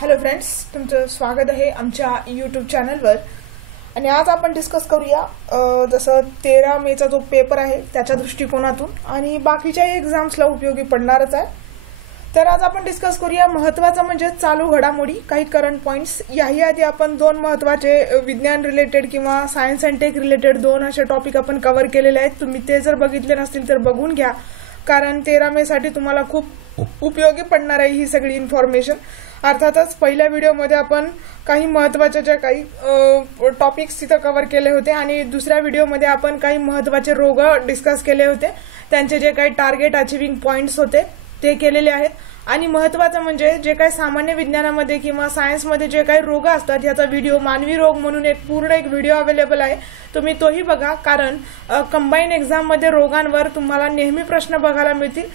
Hello friends, तुमचं स्वागत आहे आमच्या यूट्यूब चॅनलवर. आणि आज आपण डिस्कस करूया जसं 13 मेचा जो पेपर आहे त्याच्या दृष्टिकोनातून आणि बाकीच्या एक्झाम्सला उपयोगी पडणारच आहे. तर आज आपण डिस्कस करूया महत्त्वाचं म्हणजे चालू घडामोडी, काही करंट पॉइंट्स. याही आधी आपण दोन महत्त्वाचे विज्ञान रिलेटेड किंवा सायन्स अँड टेक रिलेटेड दोन असे टॉपिक आपण कव्हर केलेले आहेत. तुम्ही ते जर बघितले नसतील तर बघून घ्या, कारण 13 मेसाठी तुम्हाला खूप उपयोगी पडणार आहे ही सगळी इन्फॉर्मेशन. अर्थातच पहिल्या व्हिडिओमध्ये आपण काही महत्त्वाच्या ज्या काही टॉपिक्स तिथं कव्हर केले होते आणि दुसऱ्या व्हिडिओमध्ये आपण काही महत्त्वाचे रोग डिस्कस केले होते, त्यांचे जे काही टार्गेट अचिव्हिंग पॉइंट्स होते ते केलेले आहेत. आणि महत्त्वाचं म्हणजे जे काही सामान्य विज्ञानामध्ये किंवा सायन्समध्ये जे काही रोग असतात याचा व्हिडिओ मानवी रोग म्हणून पूर्ण एक व्हिडिओ अवेलेबल आहे, तुम्ही तोही बघा. कारण कंबाईन एक्झाममध्ये रोगांवर तुम्हाला नेहमी प्रश्न बघायला मिळतील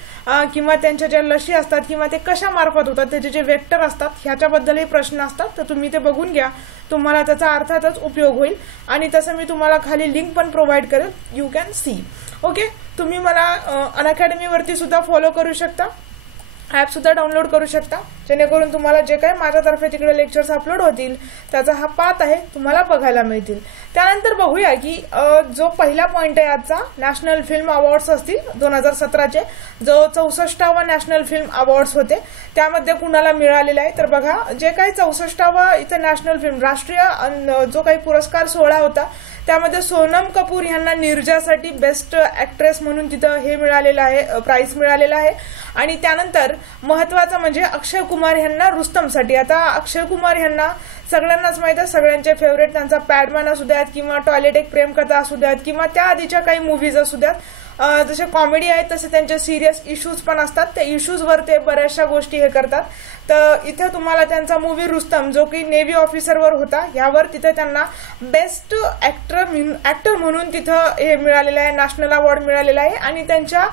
किंवा त्यांच्या ज्या लशी असतात किंवा ते कशा मार्फत होतात, त्याचे जे वेक्टर असतात ह्याच्याबद्दलही प्रश्न असतात. तर तुम्ही ते बघून घ्या, तुम्हाला त्याचा अर्थातच उपयोग होईल. आणि तसं मी तुम्हाला खाली लिंक पण प्रोव्हाइड करेल, यू कॅन सी. ओके, तुम्ही मला अनअकॅडमीवरती सुद्धा फॉलो करू शकता, ॲप सुद्धा डाउनलोड करू शकता, जेणेकरून तुम्हाला जे काही माझ्यातर्फे तिकडे लेक्चर्स अपलोड होतील त्याचा हा पाथ आहे तुम्हाला बघायला मिळतील. त्यानंतर बघूया की जो पहिला पॉइंट आहे आजचा, नॅशनल फिल्म अवॉर्ड्स असतील 2017चे, जो 64वा नॅशनल फिल्म अवॉर्ड्स होते त्यामध्ये कुणाला मिळालेला आहे. तर बघा, जे काही 64वा इथं नॅशनल फिल्म राष्ट्रीय जो काही पुरस्कार सोहळा होता त्यामध्ये सोनम कपूर यांना निर्जासाठी बेस्ट ऍक्ट्रेस म्हणून तिथं हे मिळालेलं आहे, प्राइज मिळालेला आहे. आणि त्यानंतर महत्वाचं म्हणजे अक्षय कुमार यांना रुस्तमसाठी. आता अक्षय कुमार यांना सगळ्यांनाच माहित आहे, सगळ्यांचे फेवरेट, त्यांचा पॅडमॅन असू द्यात किंवा टॉयलेट एक प्रेमकथा असू द्यात किंवा त्या आधीच्या काही मूव्हीज असू द्यात, जसे कॉमेडी आहेत तसे त्यांचे सिरियस इश्यूज पण असतात. त्या इश्यूजवर ते बऱ्याचशा गोष्टी हे करतात. तर इथे तुम्हाला त्यांचा मूव्ही रुस्तम, जो की नेव्ही ऑफिसरवर होता, यावर तिथे त्यांना बेस्ट ऍक्टर म्हणून तिथं हे मिळालेलं आहे, नॅशनल अवॉर्ड मिळालेला आहे. आणि त्यांच्या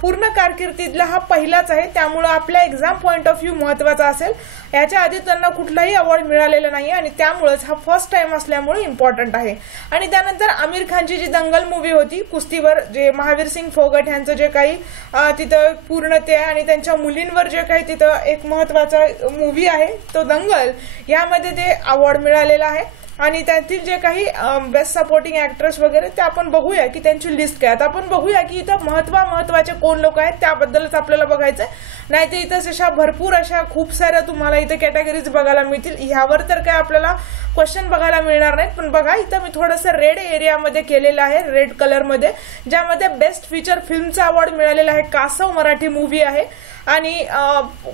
पूर्ण कारकिर्दीतला हा पहिलाच आहे, त्यामुळे आपल्या एक्झाम पॉइंट ऑफ व्ह्यू महत्वाचा असेल. याच्या आधी त्यांना कुठलाही अवॉर्ड मिळालेला नाही आणि त्यामुळेच हा फर्स्ट टाइम असल्यामुळे इम्पॉर्टंट आहे. आणि त्यानंतर आमिर खानची जी दंगल मूव्ही होती कुस्तीवर, जे महावीर सिंग फोगट यांचं जे काही तिथं पूर्ण ते आणि त्यांच्या मुलींवर जे काही तिथं एक महत्वाचा मूव्ही आहे तो दंगल, यामध्ये ते अवॉर्ड मिळालेला आहे. आणि त्यातील जे काही बेस्ट सपोर्टिंग ऍक्ट्रेस वगैरे ते आपण बघूया की त्यांची लिस्ट काय. आता आपण बघूया की इथं महत्वाचे कोण लोक आहेत त्याबद्दलच आपल्याला बघायचंय. नाही तर इथं अशा भरपूर अशा खूप साऱ्या तुम्हाला इथं कॅटेगरीज बघायला मिळतील. ह्यावर तर काय आपल्याला क्वेश्चन बघायला मिळणार नाहीत. पण बघा, इथं मी थोडंसं रेड एरियामध्ये केलेलं आहे, रेड कलरमध्ये, ज्यामध्ये बेस्ट फीचर फिल्मचा अवॉर्ड मिळालेला आहे. कासव मराठी मूव्ही आहे आणि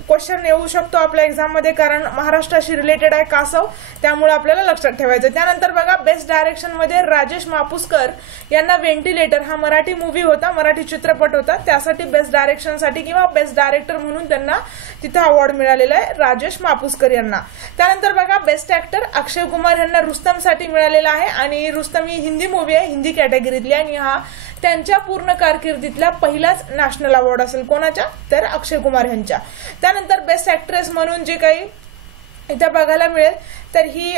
क्वेश्चन येऊ शकतो आपल्या एक्झाममध्ये, कारण महाराष्ट्राशी रिलेटेड आहे कासव, त्यामुळे आपल्याला लक्षात ठेवायचं. त्यानंतर बघा, बेस्ट डायरेक्शन मध्ये राजेश मापुसकर यांना व्हेंटिलेटर हा मराठी मूव्ही होता, मराठी चित्रपट होता, त्यासाठी बेस्ट डायरेक्शनसाठी किंवा बेस्ट डायरेक्टर म्हणून त्यांना तिथं अवॉर्ड मिळालेला आहे, राजेश मापुसकर यांना. त्यानंतर बघा, बेस्ट ऍक्टर अक्षय कुमार यांना रुस्तमसाठी मिळालेला आहे. आणि रुस्तम ही हिंदी मूव्ही आहे, हिंदी कॅटेगरीतली, आणि हा त्यांच्या पूर्ण कारकिर्दीतला पहिलाच नॅशनल अवॉर्ड असेल. कोणाच्या? तर अक्षय कुमार यांच्या. त्यानंतर बेस्ट ऍक्ट्रेस म्हणून जे काही इथं बघायला मिळेल तर ही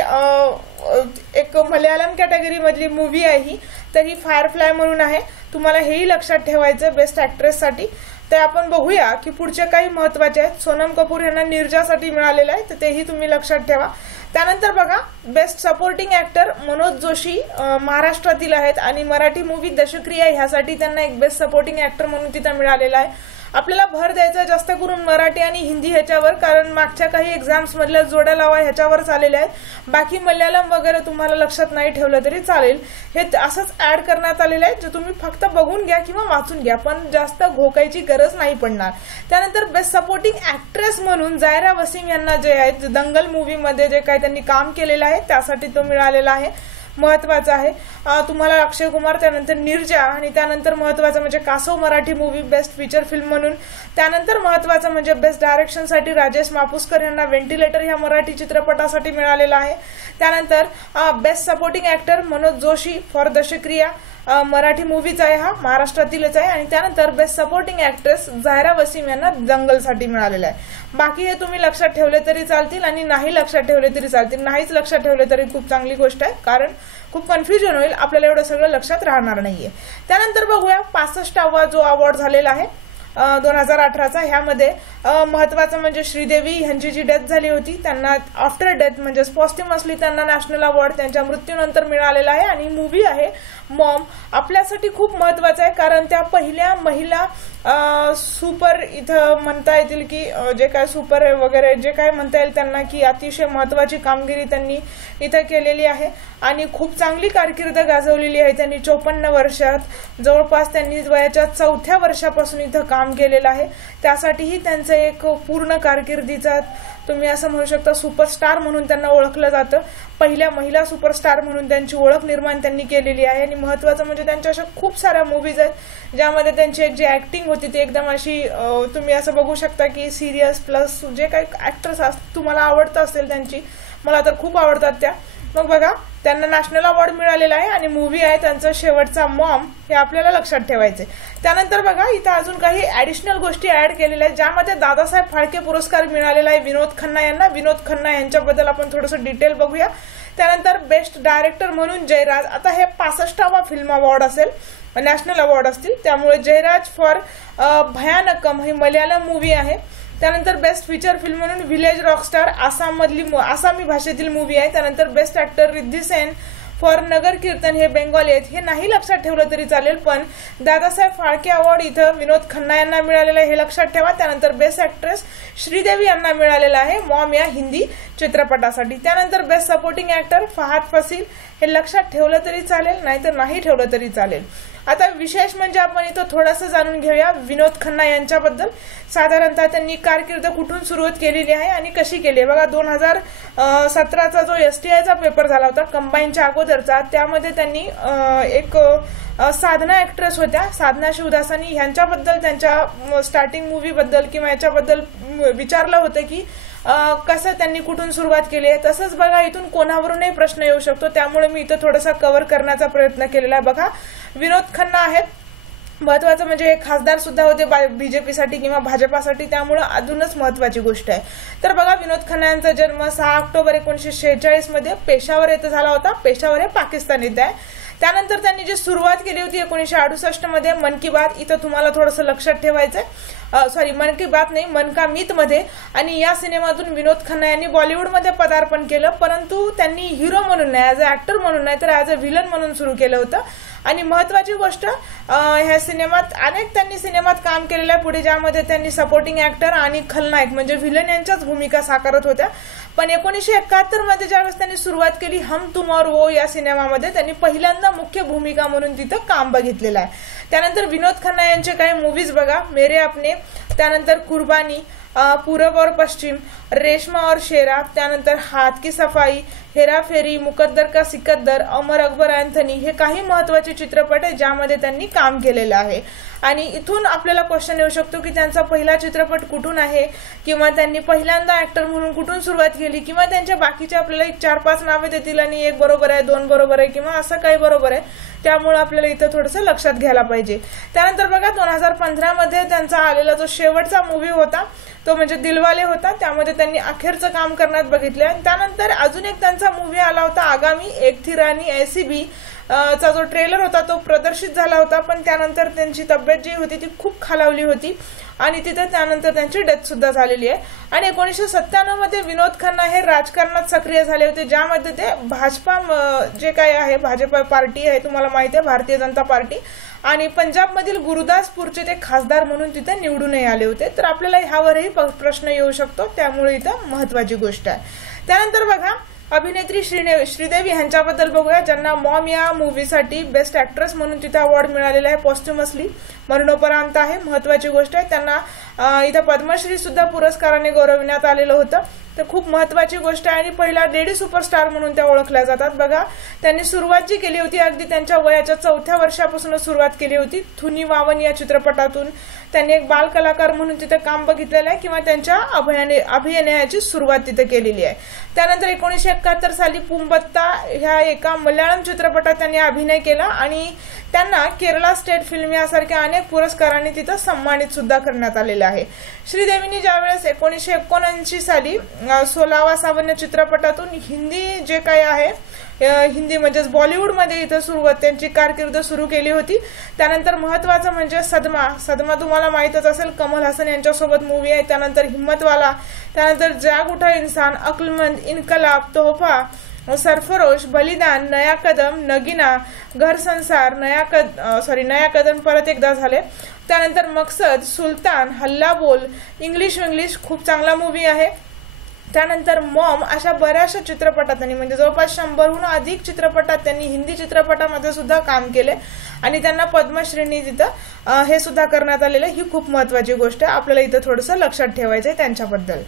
एक मल्याळम कॅटेगरी मधली मूव्ही आहे ही, तर ही फायरफ्लाय म्हणून आहे. तुम्हाला हेही लक्षात ठेवायचं बेस्ट ऍक्ट्रेससाठी. तर आपण बघूया की पुढचे काही महत्वाचे आहेत. सोनम कपूर यांना निर्जासाठी मिळालेलं आहे, तर तेही तुम्ही लक्षात ठेवा. त्यानंतर बघा, best supporting actor Manoj Joshi महाराष्ट्रातील आहेत आणि मराठी मूव्ही दशक्रिया ह्यासाठी त्यांना एक बेस्ट सपोर्टिंग ऍक्टर म्हणून तिथं मिळालेला आहे. आपल्याला भर द्यायचा जास्त करून मराठी आणि हिंदी ह्याच्यावर, कारण मागच्या काही एक्झाम्स मधल्या जोड्या लावा ह्याच्यावर आलेल्या आहेत. बाकी मल्याळम वगैरे तुम्हाला लक्षात नाही ठेवलं तरी चालेल, हे असंच ऍड करण्यात आलेलं आहे, जे तुम्ही फक्त बघून घ्या किंवा वाचून घ्या, पण जास्त घोकायची गरज नाही पडणार. त्यानंतर बेस्ट सपोर्टिंग ऍक्ट्रेस म्हणून जायरा वसीम यांना जे आहेत दंगल मूव्हीमध्ये जे काही त्यांनी काम केलेलं आहे त्यासाठी तो मिळालेला आहे, महत्वाचं आहे. तुम्हाला अक्षय कुमार, त्यानंतर निर्जा, आणि त्यानंतर महत्वाचं म्हणजे कासव Marathi movie best feature film म्हणून. त्यानंतर महत्वाचं म्हणजे बेस्ट डायरेक्शनसाठी राजेश मापुसकर यांना व्हेंटिलेटर ह्या मराठी चित्रपटासाठी मिळालेला आहे. त्यानंतर best supporting actor Manoj Joshi for Dashakriya, Marathi मूव्हीचा आहे, हा महाराष्ट्रातीलच आहे. आणि त्यानंतर best supporting actress Zaira Wasim यांना दंगलसाठी मिळालेला आहे. बाकी हे तुम्ही लक्षात ठेवले तरी चालतील आणि नाही लक्षात ठेवले तरी चालतील. नाहीच लक्षात ठेवले तरी खूप चांगली गोष्ट आहे, कारण खूप कन्फ्युजन होईल, आपल्याला एवढं सगळं लक्षात राहणार नाहीये. त्यानंतर बघूया 65वा जो अवॉर्ड झालेला आहे 2018चा. ह्यामध्ये महत्वाचं म्हणजे श्रीदेवी यांची जी डेथ झाली होती त्यांना आफ्टर डेथ म्हणजे पॉस्ट्युमसली त्यांना नॅशनल अवॉर्ड त्यांच्या मृत्यूनंतर मिळालेला आहे. आणि मूवी आहे मॉम आपल्यासाठी खूप महत्वाचं आहे कारण त्या पहिल्या महिला सुपर इथं म्हणता येतील की जे काय सुपर वगैरे जे काय म्हणता येईल त्यांना की अतिशय महत्वाची कामगिरी त्यांनी इथं केलेली आहे आणि खूप चांगली कारकीर्द गाजवलेली आहे त्यांनी. 54 वर्षात जवळपास त्यांनी वयाच्या 4थ्या वर्षापासून इथं काम केलेलं आहे. त्यासाठीही त्यांचं एक पूर्ण कारकिर्दीचा तुम्ही असं म्हणू शकता सुपरस्टार म्हणून त्यांना ओळखलं जातं. पहिल्या महिला सुपरस्टार म्हणून त्यांची ओळख निर्माण त्यांनी केलेली आहे. आणि महत्वाचं म्हणजे त्यांच्या अशा खूप साऱ्या मूवीज आहेत ज्यामध्ये त्यांची एक जी ऍक्टिंग होती ती एकदम अशी तुम्ही असं बघू शकता की सिरियस प्लस जे काही ऍक्टर्स तुम्हाला आवडत असेल त्यांची मला तर खूप आवडतात त्या. मग बघा त्यांना नॅशनल अवॉर्ड मिळालेला आहे आणि मूवी आहे त्यांचं शेवटचा मॉम हे आपल्याला लक्षात ठेवायचे. त्यानंतर बघा इथं अजून काही ऍडिशनल गोष्टी ऍड केलेल्या आहेत ज्यामध्ये दादासाहेब फाळके पुरस्कार मिळालेला आहे विनोद खन्ना यांना. विनोद खन्ना यांच्याबद्दल आपण थोडंसं डिटेल बघूया. त्यानंतर बेस्ट डायरेक्टर म्हणून जयराज. आता हे 65वा फिल्म अवॉर्ड असेल नॅशनल अवॉर्ड असतील त्यामुळे जयराज फॉर भयानकम ही मल्याळम मूवी आहे. त्यानंतर बेस्ट फीचर फिल्म म्हणून विलेज रॉकस्टार आसामी भाषेतील मूवी आहे. त्यानंतर best actor Riddhi Sen for Nagar Kirtan हे बेंगॉली आहेत. हे नाही लक्षात ठेवलं तरी चालेल पण दादासाहेब फाळके अवॉर्ड इथं विनोद खन्ना यांना मिळालेलं आहे हे लक्षात ठेवा. त्यानंतर बेस्ट ऍक्ट्रेस श्रीदेवी यांना मिळालेला आहे मॉम या हिंदी चित्रपटासाठी. त्यानंतर बेस्ट सपोर्टिंग ऍक्टर फहाद फसील हे लक्षात ठेवलं तरी चालेल नाहीतर नाही ठेवलं तरी चालेल. आता विशेष म्हणजे आपण इथं थोडंसं जाणून घेऊया विनोद खन्ना यांच्याबद्दल. साधारणतः त्यांनी कारकीर्द कुठून सुरुवात केलेली आहे आणि कशी केली आहे. बघा 2017चा जो STIचा पेपर झाला होता कंबाईनच्या अगोदरचा त्यामध्ये त्यांनी एक साधना ऍक्ट्रेस होत्या साधना शिवदासानी ह्यांच्याबद्दल त्यांच्या स्टार्टिंग मूवी बद्दल किंवा याच्याबद्दल विचारलं होतं की कसं त्यांनी कुठून सुरुवात केली आहे. तसंच बघा इथून कोणावरूनही प्रश्न येऊ शकतो त्यामुळे मी इथं थोडासा कव्हर करण्याचा प्रयत्न केलेला आहे. बघा विनोद खन्ना आहेत महत्वाचं म्हणजे हे खासदार सुद्धा होते BJPसाठी किंवा भाजपासाठी त्यामुळे अजूनच महत्वाची गोष्ट आहे. तर बघा विनोद खन्ना यांचा जन्म 6 ऑक्टोबर 1946 मध्ये पेशावर येथे झाला होता. पेशावर हे पाकिस्तान येथे आहे. त्यानंतर त्यांनी जी सुरुवात केली होती 1968 मध्ये मन की बात इथं तुम्हाला थोडंसं लक्षात ठेवायचंय. मन की बात नाही मन का मीत मध्ये. आणि या सिनेमातून विनोद खन्ना यांनी बॉलिवूडमध्ये पदार्पण केलं परंतु त्यांनी हिरो म्हणून नाही ऍज अ ऍक्टर म्हणून नाही तर ऍज अ व्हिलन म्हणून सुरू केलं होतं. आणि महत्वाची गोष्ट ह्या सिनेमात अनेक त्यांनी सिनेमात काम केलेलं आहे पुढे ज्यामध्ये त्यांनी सपोर्टिंग ऍक्टर आणि खलनायक म्हणजे व्हिलन यांच्याच भूमिका साकारत होत्या. पण 1971 मध्ये ज्यावेळेस त्यांनी सुरुवात केली हम तुम और वो या सिनेमामध्ये त्यांनी पहिल्यांदा मुख्य भूमिका म्हणून तिथं काम बघितलेलं आहे. त्यानंतर विनोद खन्ना यांचे काही मूवीज बघा मेरे अपने त्यानंतर कुर्बानी पूरब और पश्चिम रेशमा और शेरा त्यानंतर हाथ की सफाई हेराफेरी मुकद्दर का सिकंदर अमर अकबर अँथनी हे काही महत्वाचे चित्रपट आहे ज्यामध्ये त्यांनी काम केलेलं आहे. आणि इथून आपल्याला क्वेश्चन येऊ शकतो की त्यांचा पहिला चित्रपट कुठून आहे किंवा त्यांनी पहिल्यांदा ऍक्टर म्हणून कुठून सुरुवात केली किंवा त्यांच्या बाकीचे आपल्याला 4-5 नावे देतील आणि 1 बरोबर आहे 2 बरोबर आहे किंवा असं काही बरोबर आहे त्यामुळे आपल्याला इथं थोडंसं लक्षात घ्यायला पाहिजे. त्यानंतर बघा 2015 मध्ये त्यांचा आलेला जो शेवटचा मूवी होता तो म्हणजे दिलवाले होता त्यामध्ये त्यांनी अखेरचं काम करण्यात बघितलं. त्यानंतर अजून एक त्यांचा मूवी आला होता आगामी एक थी रानी ऐसी भी चा जो ट्रेलर होता तो प्रदर्शित झाला होता पण त्यानंतर त्यांची तब्येत जी होती ती खूप खालावली होती आणि तिथे त्यानंतर त्यांची डेथ सुद्धा झालेली आहे. आणि 1997 मध्ये विनोद खन्ना हे राजकारणात सक्रिय झाले होते ज्यामध्ये ते भाजपा जे काही आहे भाजपा पार्टी आहे तुम्हाला माहिती आहे भारतीय जनता पार्टी आणि पंजाबमधील गुरुदासपूरचे ते खासदार म्हणून तिथे निवडूनही आले होते. तर आपल्याला ह्यावरही प्रश्न येऊ शकतो त्यामुळे इथं महत्वाची गोष्ट आहे. त्यानंतर बघा अभिनेत्री श्रीदेवी यांच्याबद्दल बघूया ज्यांना मॉम या मूवीसाठी बेस्ट ऍक्ट्रेस म्हणून तिथे अवॉर्ड मिळालेला आहे पॉस्ट्युमसली मरणोपरांत आहे. महत्वाची गोष्ट आहे त्यांना इथं पद्मश्री सुद्धा पुरस्काराने गौरवण्यात आलेलं होतं. तर खूप महत्वाची गोष्ट आहे आणि पहिला लेडी सुपरस्टार म्हणून त्या ओळखल्या जातात. बघा त्यांनी सुरुवात जी केली होती अगदी त्यांच्या वयाच्या 4थ्या वर्षापासून सुरुवात केली होती. थुनी वावन या चित्रपटातून त्यांनी एक बाल कलाकार म्हणून तिथे काम बघितलेलं आहे किंवा त्यांच्या अभिनयाची सुरुवात तिथे केलेली आहे. त्यानंतर 1971 साली पुंबत्ता ह्या एका मल्याळम चित्रपटात त्यांनी अभिनय केला आणि त्यांना केरला स्टेट फिल्म यासारख्या अनेक पुरस्कारांनी तिथं सन्मानित सुद्धा करण्यात आलेलं आहे. श्रीदेवींनी ज्यावेळेस 1979 साली 16वा सावन्य चित्रपटातून हिंदी जे काही आहे हिंदी म्हणजेच बॉलिवूडमध्ये इथं सुरुवात त्यांची कारकीर्द सुरू केली होती. त्यानंतर महत्वाचं म्हणजे सदमा. सदमा तुम्हाला माहीतच असेल, कमल हसन यांच्यासोबत मूवी आहे. त्यानंतर हिम्मतवाला, त्यानंतर जाग उठा इंसान, अक्लमंद, इन्कलाब, तोहफा, सरफरोश, बलिदान, नया कदम, नगीना, घर संसार, नया कदम परत एकदा झाले. त्यानंतर मकसद, सुलतान, हल्ला बोल, इंग्लिश खूप चांगला मूवी आहे. त्यानंतर मॉम, अशा बऱ्याचशा चित्रपटात त्यांनी म्हणजे जवळपास 100हून अधिक चित्रपटात त्यांनी हिंदी चित्रपटामध्ये सुद्धा काम केले आणि त्यांना पद्मश्रीनी तिथं हे सुद्धा करण्यात आलेलं. ही खूप महत्वाची गोष्ट आहे, आपल्याला इथं थोडंसं लक्षात ठेवायचं आहे त्यांच्याबद्दल.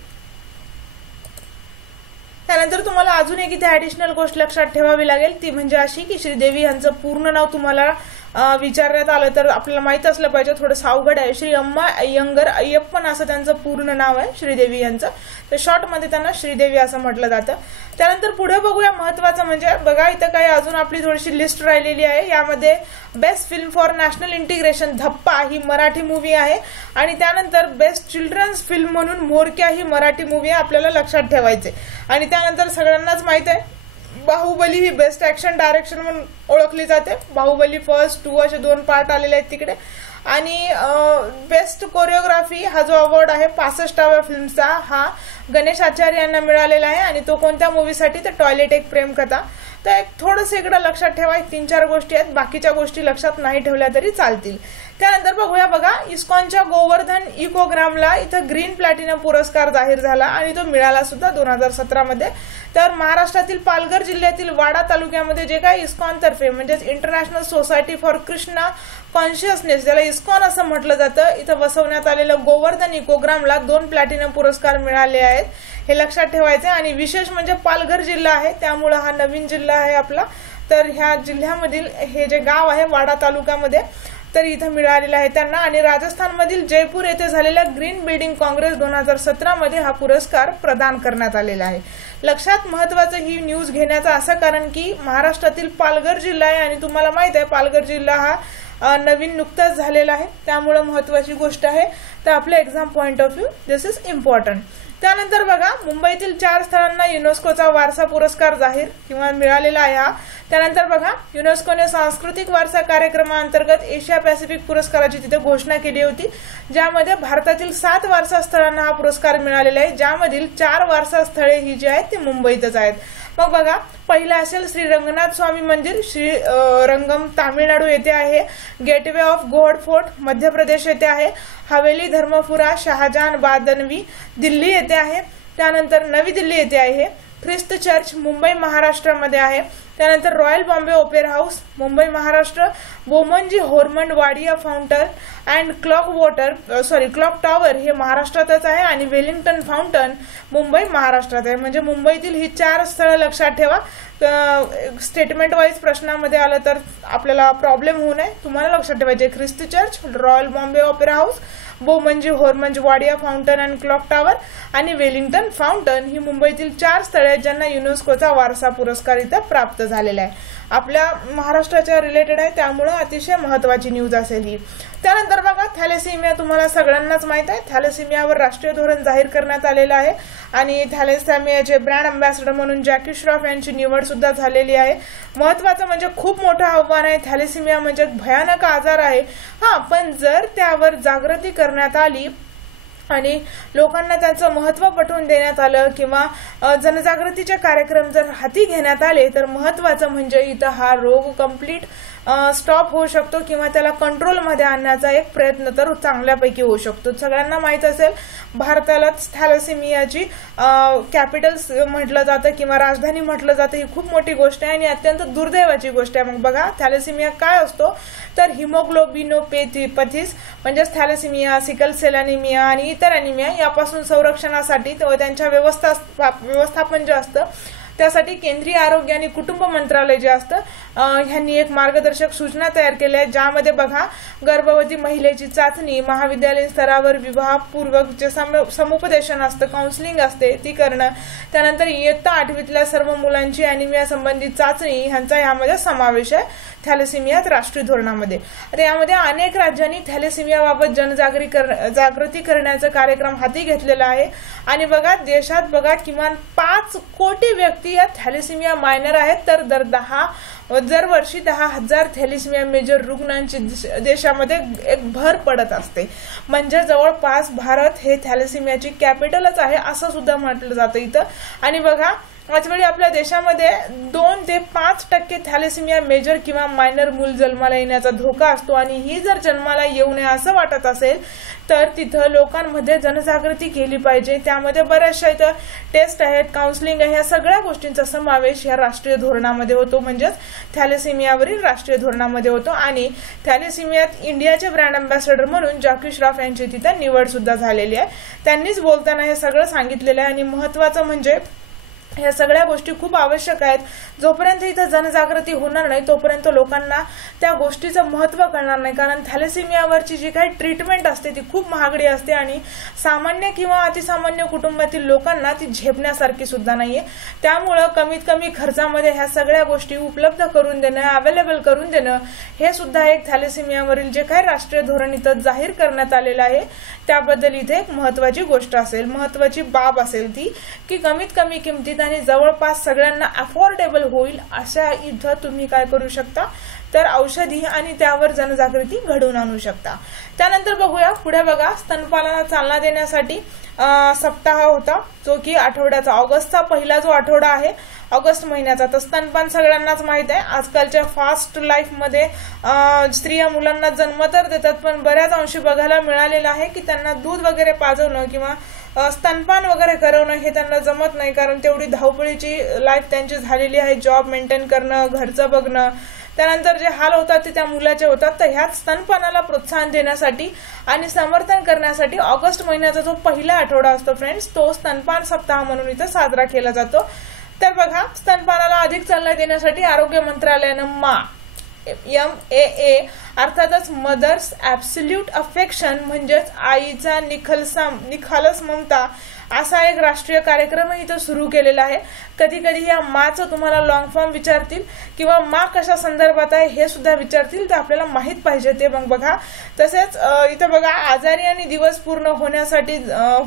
त्यानंतर तुम्हाला अजून एक इथे ऍडिशनल गोष्ट लक्षात ठेवावी लागेल, ती म्हणजे अशी की श्रीदेवी यांचं पूर्ण नाव तुम्हाला विचारण्यात आलं तर आपल्याला माहित असलं पाहिजे, थोडंसं अवघड आहे. श्री अम्मा अय्यंगर अय्यप्पन असं त्यांचं पूर्ण नाव आहे श्रीदेवी यांचं, तर शॉर्ट मध्ये त्यांना श्रीदेवी असं म्हटलं जातं. त्यानंतर पुढे बघूया, महत्वाचं म्हणजे बघा इथं काही अजून आपली थोडीशी लिस्ट राहिलेली आहे. यामध्ये best film for national integration Dhappa ही मराठी मूवी आहे आणि त्यानंतर बेस्ट चिल्ड्रन्स फिल्म म्हणून मोरक्या ही मराठी मूवी आहे, आपल्याला लक्षात ठेवायचे. आणि त्यानंतर सगळ्यांनाच माहित आहे बाहुबली ही बेस्ट ऍक्शन डायरेक्शन म्हणून ओळखली जाते. बाहुबली 1, 2 असे 2 पार्ट आलेले आहेत तिकडे. आणि बेस्ट कोरिओग्राफी हा जो अवॉर्ड आहे 65व्या फिल्मचा हा गणेश आचार्य यांना मिळालेला आहे आणि तो कोणत्या मूवीसाठी, तर टॉयलेट एक प्रेमकथा. तर थोडंसं इकडे लक्षात ठेवा, 3-4 गोष्टी आहेत, बाकीच्या गोष्टी लक्षात नाही ठेवल्या तरी चालतील. त्यानंतर बघूया, बघा इस्कॉनच्या गोवर्धन इकोग्रामला इथं ग्रीन प्लॅटिनम पुरस्कार जाहीर झाला आणि तो मिळाला सुद्धा 2017 मध्ये. तर महाराष्ट्रातील पालघर जिल्ह्यातील वाडा तालुक्यामध्ये जे काही इस्कॉन तर्फे म्हणजेच international society for Krishna consciousness, ज्याला इस्कॉन असं म्हटलं जातं, इथं बसवण्यात आलेलं गोवर्धन इकोग्रामला 2 प्लॅटिनम पुरस्कार मिळाले आहेत, हे लक्षात ठेवायचे. आणि विशेष म्हणजे पालघर जिल्हा आहे त्यामुळे हा नवीन जिल्हा आहे आपला. तर ह्या जिल्ह्यामधील हे जे गाव आहे वाडा तालुक्यामध्ये, तर इथं मिळालेला आहे त्यांना. आणि राजस्थानमधील जयपूर येथे झालेल्या ग्रीन बिल्डिंग काँग्रेस 2017 मध्ये हा पुरस्कार प्रदान करण्यात आलेला आहे. लक्षात महत्वाचं ही न्यूज घेण्याचं असं कारण की महाराष्ट्रातील पालघर जिल्हा आहे आणि तुम्हाला माहित आहे पालघर जिल्हा हा नवीन नुकताच झालेला आहे, त्यामुळे महत्वाची गोष्ट आहे. तर आपल्या exam point of view this is important. त्यानंतर बघा मुंबईतील 4 स्थळांना युनेस्कोचा वारसा पुरस्कार जाहीर किंवा मिळालेला आहे हा. त्यानंतर बघा युनेस्कोने सांस्कृतिक वारसा कार्यक्रमाअंतर्गत एशिया पॅसिफिक पुरस्काराची तिथे घोषणा केली होती, ज्यामध्ये भारतातील 7 वारसा स्थळांना हा पुरस्कार मिळालेला आहे, ज्यामधील 4 वारसा स्थळे ही जी आहेत ती मुंबईतच आहेत. मग बघा पहिलं असेल श्री रंगनाथ स्वामी मंदिर, श्री रंगम तामिळनाडू येथे आहे. Gateway of God fort Madhya Pradesh येथे आहे. हवेली धर्मपुरा शहाजहान बादनवी दिल्ली येथे आहे. त्यानंतर नवी दिल्ली येथे आहे. ख्रिस्त चर्च मुंबई महाराष्ट्रामध्ये आहे. त्यानंतर royal Bombay opera house Mumbai Maharashtra. Bomanji Hormarji Wadia fountain and clock tower हे महाराष्ट्रातच आहे आणि वेलिंग्टन फाउंटन मुंबई महाराष्ट्रात आहे. म्हणजे मुंबईतील ही 4 स्थळं लक्षात ठेवा. स्टेटमेंट वाईज प्रश्नामध्ये आलं तर आपल्याला प्रॉब्लेम होऊ नये, तुम्हाला लक्षात ठेवायचे Christ church, royal Bombay opera house, Bomanji Hormarji Wadia fountain and clock tower आणि वेलिंग्टन फाउंटन ही मुंबईतील 4 स्थळे आहेत ज्यांना युनेस्कोचा वारसा पुरस्कार इथं प्राप्त झालेला आहे. आपल्या महाराष्ट्राच्या रिलेटेड आहे त्यामुळे अतिशय महत्वाची न्यूज असेल ही. त्यानंतर बघा थॅलेसिमिया तुम्हाला सगळ्यांनाच माहित आहे, थॅलेसिमियावर राष्ट्रीय धोरण जाहीर करण्यात आलेलं आहे आणि थॅलेसिमियाचे ब्रँड अँबॅसेडर म्हणून जॅकी श्रॉफ यांची निवड सुद्धा झालेली आहे. महत्वाचं म्हणजे खूप मोठं आव्हान आहे, थॅलेसिमिया म्हणजे भयानक आजार आहे पण जर त्यावर जागृती करण्यात आली आणि लोकांना त्याचं महत्त्व पटवून देण्यात आलं किंवा जनजागृतीचे कार्यक्रम जर हाती घेण्यात आले तर महत्वाचं म्हणजे इथं हा रोग कंप्लीट स्टॉप होऊ शकतो किंवा त्याला कंट्रोलमध्ये आणण्याचा एक प्रयत्न तर चांगल्यापैकी होऊ शकतो. सगळ्यांना माहित असेल भारताला थॅलेसिमियाची कॅपिटल म्हटलं जातं किंवा राजधानी म्हटलं जातं. ही खूप मोठी गोष्ट आहे आणि अत्यंत दुर्दैवाची गोष्ट आहे. मग बघा थॅलेसिमिया काय असतो तर हिमोग्लोबिनोपॅथीस म्हणजेच थॅलेसिमिया, सिकल सेल अॅनिमिया आणि इतर अॅनिमिया यापासून संरक्षणासाठी त्यांच्या व्यवस्थापन जे असतं त्यासाठी केंद्रीय आरोग्य आणि कुटुंब मंत्रालय जे असतं ह्यांनी एक मार्गदर्शक सूचना तयार केल्या आहेत, ज्यामध्ये बघा गर्भवती महिलेची चाचणी, महाविद्यालयीन स्तरावर विवाहपूर्वक जे समुपदेशन असतं, काउन्सिलिंग असते ती करणं, त्यानंतर इयत्ता 8वीतल्या सर्व मुलांची अॅनिमिया संबंधित चाचणी ह्यांचा यामध्ये समावेश आहे. थॅलेसेमिया राष्ट्रीय धोरणामध्ये. आता यामध्ये अनेक राज्यांनी थॅलेसेमियाबाबत जागृती करण्याचा कार्यक्रम हाती घेतलेला आहे. आणि बघा देशात बघा किमान 5 कोटी व्यक्ती या थॅलेसेमिया मायनर आहेत, तर दरवर्षी 10,000 थॅलेसेमिया मेजर रुग्णांची देशामध्ये एक भर पडत असते. म्हणजे जवळपास भारत हे थॅलेसेमियाची कॅपिटलच आहे असं सुद्धा म्हटलं जातं इथं. आणि बघा आजवेळी आपल्या देशामध्ये 2 ते 5% थॅलेसेमिया मेजर किंवा मायनर मूल जन्माला येण्याचा धोका असतो. आणि ही जर जन्माला येऊ नये असं वाटत असेल तर तिथं लोकांमध्ये जनजागृती केली पाहिजे. त्यामध्ये बऱ्याचशा इथं टेस्ट आहेत, काउन्सिलिंग आहे, या सगळ्या गोष्टींचा समावेश या राष्ट्रीय धोरणामध्ये होतो, म्हणजेच थॅलेसेमियावरील राष्ट्रीय धोरणामध्ये होतो. आणि थॅलेसेमियात इंडियाचे ब्रँड अँबॅसेडर म्हणून जॅकी श्रॉफ यांची तिथं निवड सुद्धा झालेली आहे. त्यांनीच बोलताना हे सगळं सांगितलेलं आहे. आणि महत्वाचं म्हणजे ह्या सगळ्या गोष्टी खूप आवश्यक आहेत. जोपर्यंत इथं जनजागृती होणार नाही तोपर्यंत लोकांना त्या गोष्टीचं महत्त्व कळणार नाही. कारण थॅलेसेमियावरची जी काही ट्रीटमेंट असते ती खूप महागडी असते आणि सामान्य किंवा अतिसामान्य कुटुंबातील लोकांना ती झेपण्यासारखी सुद्धा नाहीये. त्यामुळं कमीत कमी खर्चामध्ये ह्या सगळ्या गोष्टी उपलब्ध करून देणं, अवेलेबल करून देणं, हे सुद्धा एक थॅलेसेमियावरील जे काही राष्ट्रीय धोरण इथं जाहीर करण्यात आलेलं आहे त्याबद्दल इथे एक महत्वाची गोष्ट असेल, महत्वाची बाब असेल ती की कमीत कमी किमतीत आणि जवळपास सगळ्यांना अफोर्डेबल होईल अशा इथं तुम्ही काय करू शकता तर औषधी आणि त्यावर जनजागृती घडवून आणू शकता. त्यानंतर बघूया पुढे. बघा स्तनपानाला चालना देण्यासाठी सप्ताह होता जो की आठवड्याचा, ऑगस्टचा पहिला जो आठवडा आहे ऑगस्ट महिन्याचा. तर स्तनपान सगळ्यांनाच माहित आहे. आजकालच्या फास्ट लाईफ मध्ये स्त्रिया मुलांना जन्म तर देतात पण बऱ्याच अंशी बघायला मिळालेलं आहे की त्यांना दूध वगैरे पाजवणं किंवा स्तनपान वगैरे करवणं हे त्यांना जमत नाही. कारण तेवढी धावपळीची लाईफ त्यांची झालेली आहे. जॉब मेंटेन करणं, घरचं बघणं, त्यानंतर जे हाल होतात ते त्या मुलाचे होतात. तर ह्यात स्तनपानाला प्रोत्साहन देण्यासाठी आणि समर्थन करण्यासाठी ऑगस्ट महिन्याचा जो पहिला आठवडा असतो फ्रेंड्स तो स्तनपान सप्ताह म्हणून इथं साजरा केला जातो. तर बघा स्तनपानाला अधिक चालना देण्यासाठी आरोग्य मंत्रालयानं MAA अर्थातच मदर्स ॲब्सोल्यूट अफेक्शन म्हणजेच आईचा निखालस ममता असा एक राष्ट्रीय कार्यक्रम इथं सुरू केलेला आहे. कधी कधी या माचं तुम्हाला लॉंग फॉर्म विचारतील किंवा मा कशा संदर्भात आहे हे सुद्धा विचारतील, तर आपल्याला माहित पाहिजे ते मग बघा. तसेच इथं बघा आजारी आणि दिवस पूर्ण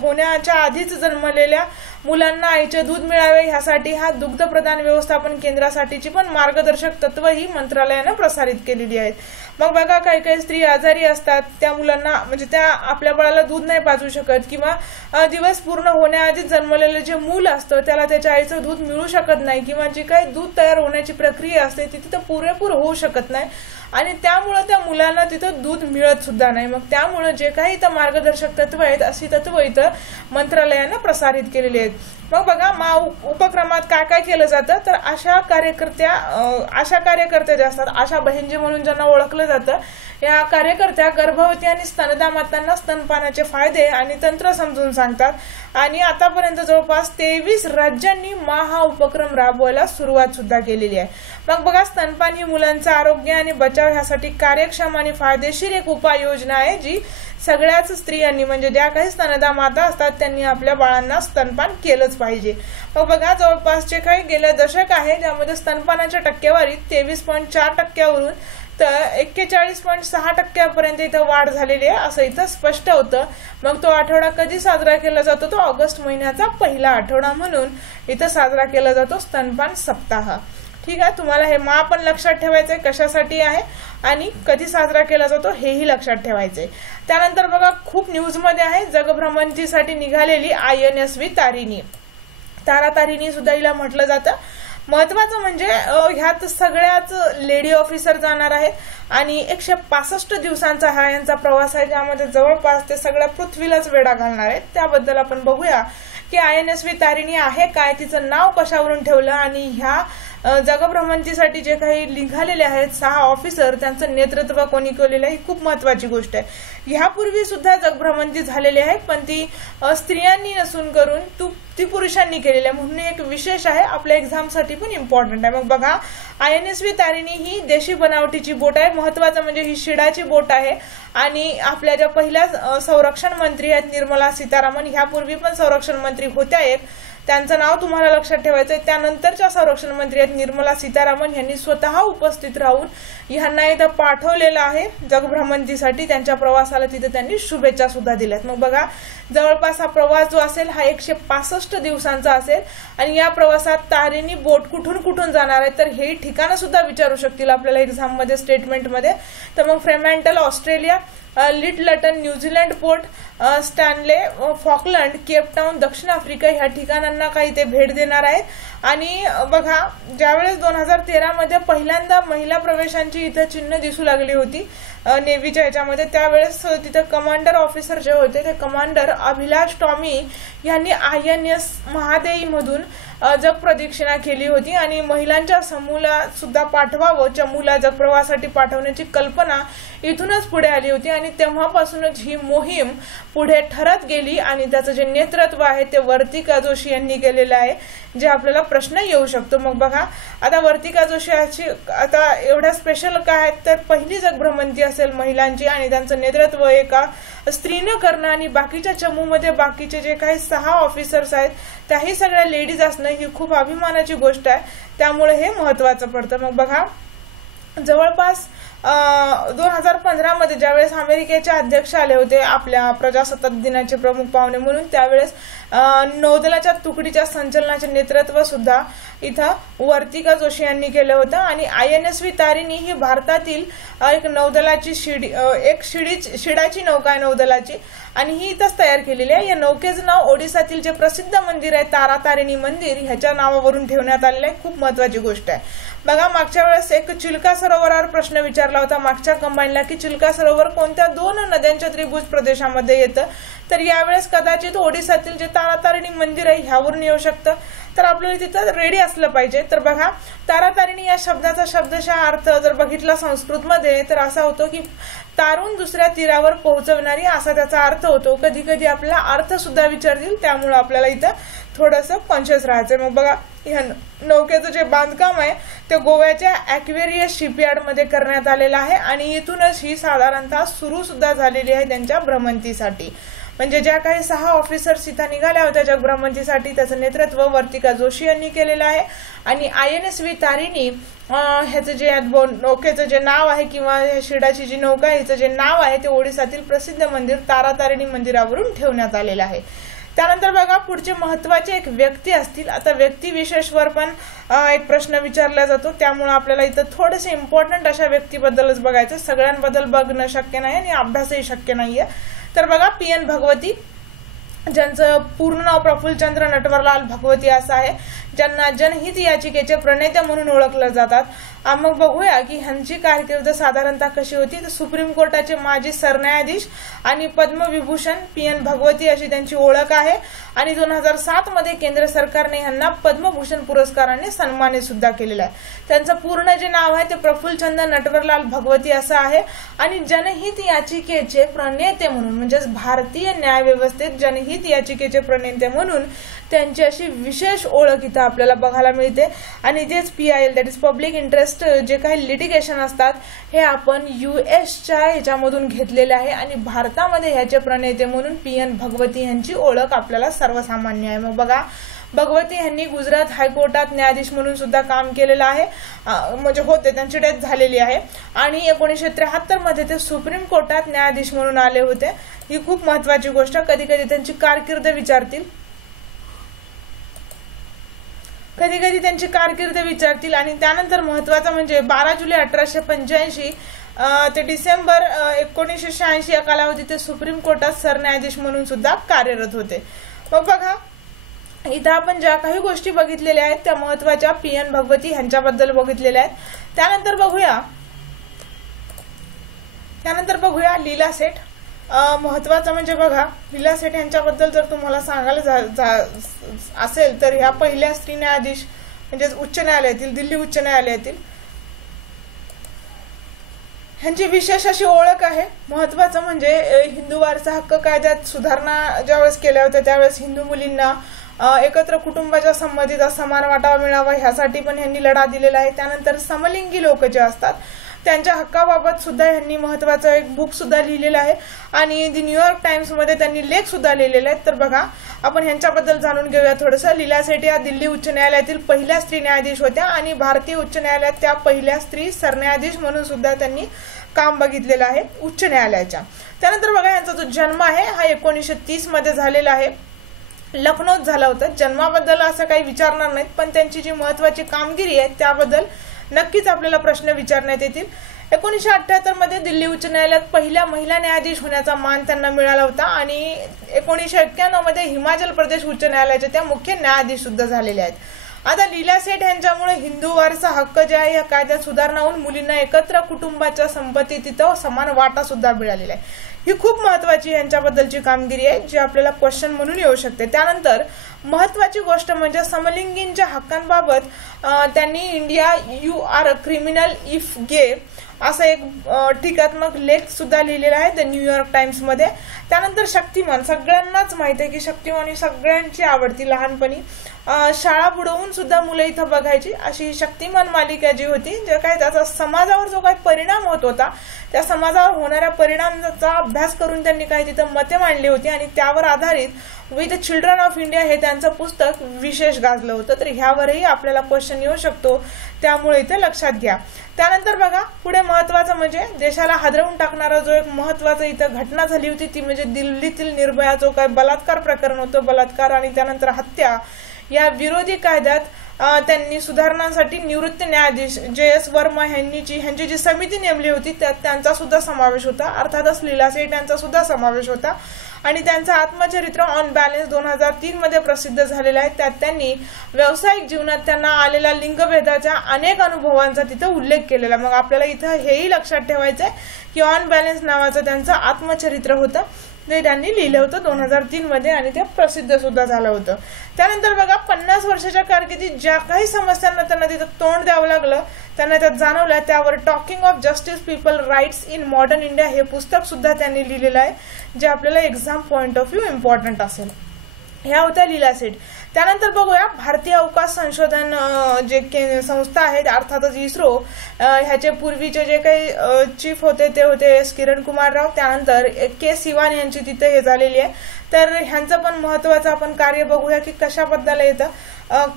होण्याच्या आधीच जन्मलेल्या मुलांना आईचे दूध मिळावे ह्यासाठी हा दुग्ध प्रदान व्यवस्थापन केंद्रासाठीची पण मार्गदर्शक तत्व ही मंत्रालयानं प्रसारित केलेली आहेत. मग बघा काही काही स्त्री आजारी असतात, त्या मुलांना म्हणजे त्या आपल्या बाळाला दूध नाही पाजू शकत किंवा दिवस पूर्ण होण्याआधीच जन्मलेलं जे मूल असतं त्याला त्याच्या आईचं दूध मिळू शकत नाही किंवा जी काही दूध तयार होण्याची प्रक्रिया असते ती तिथं पुरेपूर होऊ शकत नाही आणि त्यामुळे त्या मुलांना तिथं दूध मिळत सुद्धा नाही. मग त्यामुळे जे काही इथं मार्गदर्शक तत्व आहेत अशी तत्व इथं मंत्रालयानं प्रसारित केलेली आहेत. मग बघा उपक्रमात काय काय केलं जातं तर आशा कार्यकर्त्या ज्या असतात, आशा बहिंजी म्हणून ज्यांना ओळखलं जातं, या कार्यकर्त्या गर्भवती आणि स्तनदा मातांना स्तनपानाचे फायदे आणि तंत्र समजून सांगतात. आणि आतापर्यंत जवळपास 23 राज्यांनी हा उपक्रम राबवायला सुरुवात सुद्धा केलेली आहे. मग बघा स्तनपान ही मुलांचं आरोग्य आणि बचाव ह्यासाठी कार्यक्षम आणि फायदेशीर एक उपाययोजना आहे जी सगळ्याच स्त्रियांनी म्हणजे ज्या काही स्तनदा माता असतात त्यांनी आपल्या बाळांना स्तनपान केलंच पाहिजे. मग बघा जवळपासचे काही गेलं दशक आहे ज्यामध्ये स्तनपानाच्या टक्केवारीत 23.4% तर 41.6% इथं वाढ झालेली आहे असं इथं स्पष्ट होतं. मग तो आठवडा कधी साजरा केला जातो तो ऑगस्ट महिन्याचा पहिला आठवडा म्हणून इथं साजरा केला जातो स्तनपान सप्ताह. ठीक आहे, तुम्हाला हे पण लक्षात ठेवायचंय कशासाठी आहे आणि कधी साजरा केला जातो हेही लक्षात ठेवायचंय. त्यानंतर बघा खूप न्यूज मध्ये आहे जगभ्रमंतीसाठी निघालेली INSV तारिणी सुद्धा हिला म्हटलं जातं. महत्वाचं म्हणजे ह्यात सगळ्याच लेडी ऑफिसर जाणार आहे आणि 165 दिवसांचा हा यांचा प्रवास आहे ज्यामध्ये जवळपास ते सगळ्या पृथ्वीलाच वेढा घालणार आहेत. त्याबद्दल आपण बघूया की INSV तारिणी आहे काय, तिचं नाव कशावरून ठेवलं आणि ह्या जगभ्रमंतीसाठी जे काही निघालेले आहेत 6 ऑफिसर त्यांचं नेतृत्व कोणी केलेलं आहे ही खूप महत्वाची गोष्ट आहे. ह्यापूर्वी सुद्धा जगभ्रमंती झालेली आहे पण ती स्त्रियांनी नसून करून ती पुरुषांनी केलेली आहे म्हणून एक विशेष आहे, आपल्या एक्झामसाठी पण इम्पॉर्टंट आहे. मग बघा INSV तारिणी ही देशी बनावटीची बोट आहे. महत्वाचं म्हणजे ही शिडाची बोट आहे आणि आपल्या ज्या पहिल्या संरक्षण मंत्री आहेत निर्मला सीतारामन, ह्यापूर्वी पण संरक्षण मंत्री होत्या एक, त्यांचं नाव तुम्हाला लक्षात ठेवायचं आहे. त्यानंतरच्या संरक्षण मंत्री आहेत निर्मला सीतारामन, यांनी स्वतः उपस्थित राहून ह्यांना इथं पाठवलेलं आहे जगभ्रमंतीसाठी. त्यांच्या प्रवासाला तिथे त्यांनी शुभेच्छा सुद्धा दिल्यात. मग बघा, जवळपास हा प्रवास जो असेल हा 165 दिवसांचा असेल आणि या प्रवासात तारेनी बोट कुठून कुठून जाणार आहे तर हे ठिकाणं सुद्धा विचारू शकतील आपल्याला एक्झाम मध्ये, स्टेटमेंट मध्ये. तर मग Fremantle Australia, Lyttelton New Zealand, port Stanley Falkland, Cape Town दक्षिण आफ्रिका ह्या ठिकाणांना काही ते भेट देणार आहेत. आणि बघा, ज्यावेळेस 2013 मध्ये पहिल्यांदा महिला प्रवेशांची इथं चिन्ह दिसू लागली होती नेव्हीच्या ह्याच्यामध्ये, त्यावेळेस तिथं कमांडर ऑफिसर जे होते ते कमांडर अभिलाष टॉमी यांनी INS महादेई मधून जग प्रदक्षिणा केली होती आणि महिलांच्या समूहाला सुद्धा पाठवावं, चमूला जगप्रवासासाठी पाठवण्याची कल्पना इथूनच पुढे आली होती आणि तेव्हापासूनच ही मोहीम पुढे ठरत गेली आणि त्याचं जे नेतृत्व आहे ते वर्तिका जोशी यांनी केलेलं आहे, जे आपल्याला प्रश्न येऊ शकतो. मग बघा, आता वर्तिका जोशी याची आता एवढ्या स्पेशल काय आहेत तर पहिली जगभ्रमंती असेल महिलांची आणि त्यांचं नेतृत्व एका स्त्रीनं करणं आणि बाकीच्या चमूमध्ये बाकीचे जे काही 6 ऑफिसर्स आहेत त्याही सगळ्या लेडीज असणं ही खूप अभिमानाची गोष्ट आहे, त्यामुळे हे महत्वाचं पडतं. मग बघा, जवळपास 2015 मध्ये ज्यावेळेस अमेरिकेचे अध्यक्ष आले होते आपल्या प्रजासत्ताक दिनाचे प्रमुख पाहुणे म्हणून, त्यावेळेस नौदलाच्या तुकडीच्या संचलनाचे नेतृत्व सुद्धा इथं वर्तिका जोशी यांनी केलं होतं. आणि INSV तारिणी ही भारतातील एक नौदलाची शिडाची नौका आहे नौदलाची आणि ही इथंच तयार केलेली आहे. या नौकेचं नाव ओडिसातील जे प्रसिद्ध मंदिर आहे तारातारिणी मंदिर ह्याच्या नावावरून ठेवण्यात आलेलं आहे. खूप महत्वाची गोष्ट आहे. बघा, मागच्या वेळेस एक चिल्का सरोवरावर प्रश्न विचारला होता मागच्या कंबाईनला की चिल्का सरोवर कोणत्या 2 नद्यांच्या त्रिभुज प्रदेशामध्ये येतं, तर यावेळेस कदाचित ओडिसातील जे तारातारिणी मंदिर आहे ह्यावरून येऊ शकतं. तर आपल्याला तिथं रेडी असलं पाहिजे. तर बघा, तारातारिणी या शब्दाचा शब्दशः अर्थ जर बघितला संस्कृतमध्ये तर असा होतो की तारून दुसऱ्या तीरावर पोहोचवणारी असा त्याचा अर्थ होतो. कधी कधी आपल्याला अर्थ सुद्धा विचारतील, त्यामुळे आपल्याला इथं थोडंसं कॉन्शियस राहायचंय. मग बघा, ह्या नौकेचं जे बांधकाम आहे ते गोव्याच्या ॲक्वेरियस शिपयार्ड मध्ये करण्यात आलेलं आहे आणि इथूनच ही साधारणतः सुरू सुद्धा झालेली आहे त्यांच्या भ्रमंतीसाठी. म्हणजे ज्या काही 6 ऑफिसर्स इथं निघाल्या होत्या जगभ्रमंतीसाठी त्याचं नेतृत्व वर्तिका जोशी यांनी केलेलं आहे. आणि INSV तारिणी ह्याचं जे नौकेचं जे नाव आहे किंवा शिडाची जी नौका आहे हिचं जे नाव आहे ते ओडिसातील प्रसिद्ध मंदिर तारातारिणी मंदिरावरून ठेवण्यात आलेलं आहे. त्यानंतर बघा, पुढचे महत्वाचे एक व्यक्ती असतील. आता व्यक्ती विशेषवर पण एक प्रश्न विचारला जातो, त्यामुळे आपल्याला इथं थोडेसे इम्पॉर्टंट अशा व्यक्तीबद्दलच बघायचं, सगळ्यांबद्दल बघणं शक्य नाही आणि अभ्यासही शक्य नाहीये. तर बघा, PN भगवती, ज्यांचं पूर्ण नाव प्रफुल्लचंद्र नटवरलाल भगवती असं आहे, ज्यांना जनहित याचिकेचे प्रणेते म्हणून ओळखलं जातात. मग बघूया की ह्यांची कारकीर्द साधारणतः कशी होती. तर सुप्रीम कोर्टाचे माजी सरन्यायाधीश आणि पद्मविभूषण PN भगवती अशी त्यांची ओळख आहे. आणि 2007 मध्ये केंद्र सरकारने ह्यांना पद्मभूषण पुरस्काराने सन्मानित सुद्धा केलेलं आहे. त्यांचं पूर्ण जे नाव आहे ते प्रफुल्लचंद्र नटवरलाल भगवती असं आहे. आणि जनहित याचिकेचे प्रणेते म्हणून म्हणजेच भारतीय न्याय व्यवस्थेत जनहित याचिकेचे प्रणेते म्हणून त्यांची अशी विशेष ओळख इथं आपल्याला बघायला मिळते. आणि तेच PIL that is public interest जे काही लिटिगेशन असतात हे आपण US ह्याच्यामधून घेतलेले आहे आणि भारतामध्ये ह्याचे प्रणेते म्हणून PN भगवती यांची ओळख आपल्याला सर्वसामान्य आहे. मग बघा, भगवती यांनी गुजरात हायकोर्टात न्यायाधीश म्हणून सुद्धा काम केलेलं आहे, म्हणजे होते, त्यांची डेथ झालेली आहे. आणि 1973 मध्ये ते सुप्रीम कोर्टात न्यायाधीश म्हणून आले होते. ही खूप महत्वाची गोष्ट. कधी कधी त्यांची कारकीर्द विचारतील, कधी कधी त्यांची कारकीर्द विचारतील. आणि त्यानंतर महत्वाचं म्हणजे 12 जुलै 1885 ते डिसेंबर 1986 या कालावधीत ते सुप्रीम कोर्टात सरन्यायाधीश म्हणून सुद्धा कार्यरत होते. मग बघा, इथं आपण ज्या काही गोष्टी बघितलेल्या आहेत त्या महत्वाच्या PN भगवती यांच्याबद्दल बघितलेल्या आहेत. त्यानंतर बघूया लीला सेठ. महत्वाचं म्हणजे बघा, लीला सेठ यांच्याबद्दल जर तुम्हाला सांगायला असेल तर ह्या पहिल्या स्त्री न्यायाधीश म्हणजे उच्च न्यायालयातील, दिल्ली उच्च न्यायालयातील, ह्यांची विशेष अशी ओळख आहे. महत्वाचं म्हणजे हिंदू वारसा हक्क कायद्यात सुधारणा ज्यावेळेस केल्या होत्या त्यावेळेस हिंदू मुलींना एकत्र कुटुंबाच्या संबंधित समान वाटावा मिळावा ह्यासाठी पण ह्यांनी लढा दिलेला आहे. त्यानंतर समलिंगी लोक जे असतात त्यांच्या हक्काबाबत सुद्धा यांनी महत्त्वाचं एक बुक सुद्धा लिहिलेलं आहे आणि द न्यूयॉर्क टाइम्स मध्ये त्यांनी लेख सुद्धा लिहिलेले आहेत. तर बघा आपण ह्यांच्याबद्दल जाणून घेऊया थोडंसं. लीला सेठ या दिल्ली उच्च न्यायालयातील पहिल्या स्त्री न्यायाधीश होत्या आणि भारतीय उच्च न्यायालयात त्या पहिल्या स्त्री सरन्यायाधीश म्हणून सुद्धा त्यांनी काम बघितलेलं आहे उच्च न्यायालयाच्या. त्यानंतर बघा यांचा जो जन्म आहे हा 1930 मध्ये झालेला आहे. लखनौत झाला होता. जन्माबद्दल असं काही विचारणार नाहीत, पण त्यांची जी महत्वाची कामगिरी आहे त्याबद्दल नक्कीच आपल्याला प्रश्न विचारण्यात येतील. 1978 मध्ये दिल्ली उच्च न्यायालयात पहिल्या महिला न्यायाधीश होण्याचा मान त्यांना मिळाला होता आणि 1991 मध्ये हिमाचल प्रदेश उच्च न्यायालयाच्या त्या मुख्य न्यायाधीश सुद्धा झालेल्या आहेत. आता लीला सेठ यांच्यामुळे हिंदू वारसा हक्क जे आहे या कायद्यात सुधारणा होऊन मुलींना एकत्र कुटुंबाच्या संपत्ती तिथं समान वाटा सुद्धा मिळालेला आहे. ही खूप महत्वाची यांच्याबद्दलची कामगिरी आहे जी आपल्याला क्वेश्चन म्हणून येऊ शकते. त्यानंतर महत्वाची गोष्ट म्हणजे समलिंगींच्या हक्कांबाबत त्यांनी India you are a criminal if gay असा एक टीकात्मक लेख सुद्धा लिहिलेला आहे द न्यूयॉर्क टाइम्स मध्ये. त्यानंतर शक्तिमान, सगळ्यांनाच माहिती आहे की शक्तिमान ही सगळ्यांची आवडती, लहानपणी शाळा बुडवून सुद्धा मुलं इथं बघायची अशी शक्तिमान मालिका जी होती, जे काय त्याचा समाजावर जो काही परिणाम होत होता त्या समाजावर होणाऱ्या परिणामाचा अभ्यास करून त्यांनी काही तिथं मते मांडली होती आणि त्यावर आधारित विथ चिल्ड्रन ऑफ इंडिया हे त्यांचं पुस्तक विशेष गाजलं होतं. तर ह्यावरही आपल्याला क्वेश्चन येऊ शकतो, त्यामुळे इथे लक्षात घ्या. त्यानंतर बघा पुढे महत्वाचं म्हणजे देशाला हादरवून टाकणारा जो एक महत्वाचं इथं घटना झाली होती ती म्हणजे दिल्लीतील निर्भया जो काही बलात्कार प्रकरण होतं, बलात्कार आणि त्यानंतर हत्या या विरोधी कायद्यात त्यांनी सुधारणांसाठी निवृत्त न्यायाधीश JS वर्मा ह्यांची जी समिती नेमली होती त्यात त्यांचा सुद्धा समावेश होता. अर्थातच लीला सेठ यांचा सुद्धा समावेश होता आणि त्यांचं आत्मचरित्र ऑन बॅलन्स 2003 मध्ये प्रसिद्ध झालेलं आहे. त्यात त्यांनी व्यावसायिक जीवनात त्यांना आलेल्या लिंगभेदाच्या अनेक अनुभवांचा तिथे उल्लेख केलेला. मग आपल्याला इथं हेही लक्षात ठेवायचंय की ऑन बॅलन्स नावाचं त्यांचं आत्मचरित्र होतं जे त्यांनी लिहिलं होतं 2003 मध्ये आणि ते प्रसिद्ध सुद्धा झालं होतं. त्यानंतर बघा 50 वर्षाच्या कारकिर्दीत ज्या काही समस्यांना त्यांना तिथं तोंड द्यावं लागलं त्यांना त्यात जाणवलं, त्यावर talking of justice people rights in modern India हे पुस्तक सुद्धा त्यांनी लिहिलेलं आहे जे आपल्याला exam point of view important असेल. ह्या होत्या लीला सेठ. त्यानंतर बघूया भारतीय अवकाश संशोधन जे संस्था आहे अर्थातच इस्रो, ह्याचे पूर्वीचे जे काही चीफ होते ते होते किरण कुमार राव. त्यानंतर के सिवान यांची तिथे हे झालेली आहे. तर ह्यांचं पण महत्वाचं आपण कार्य बघूया की कशाबद्दल येतं,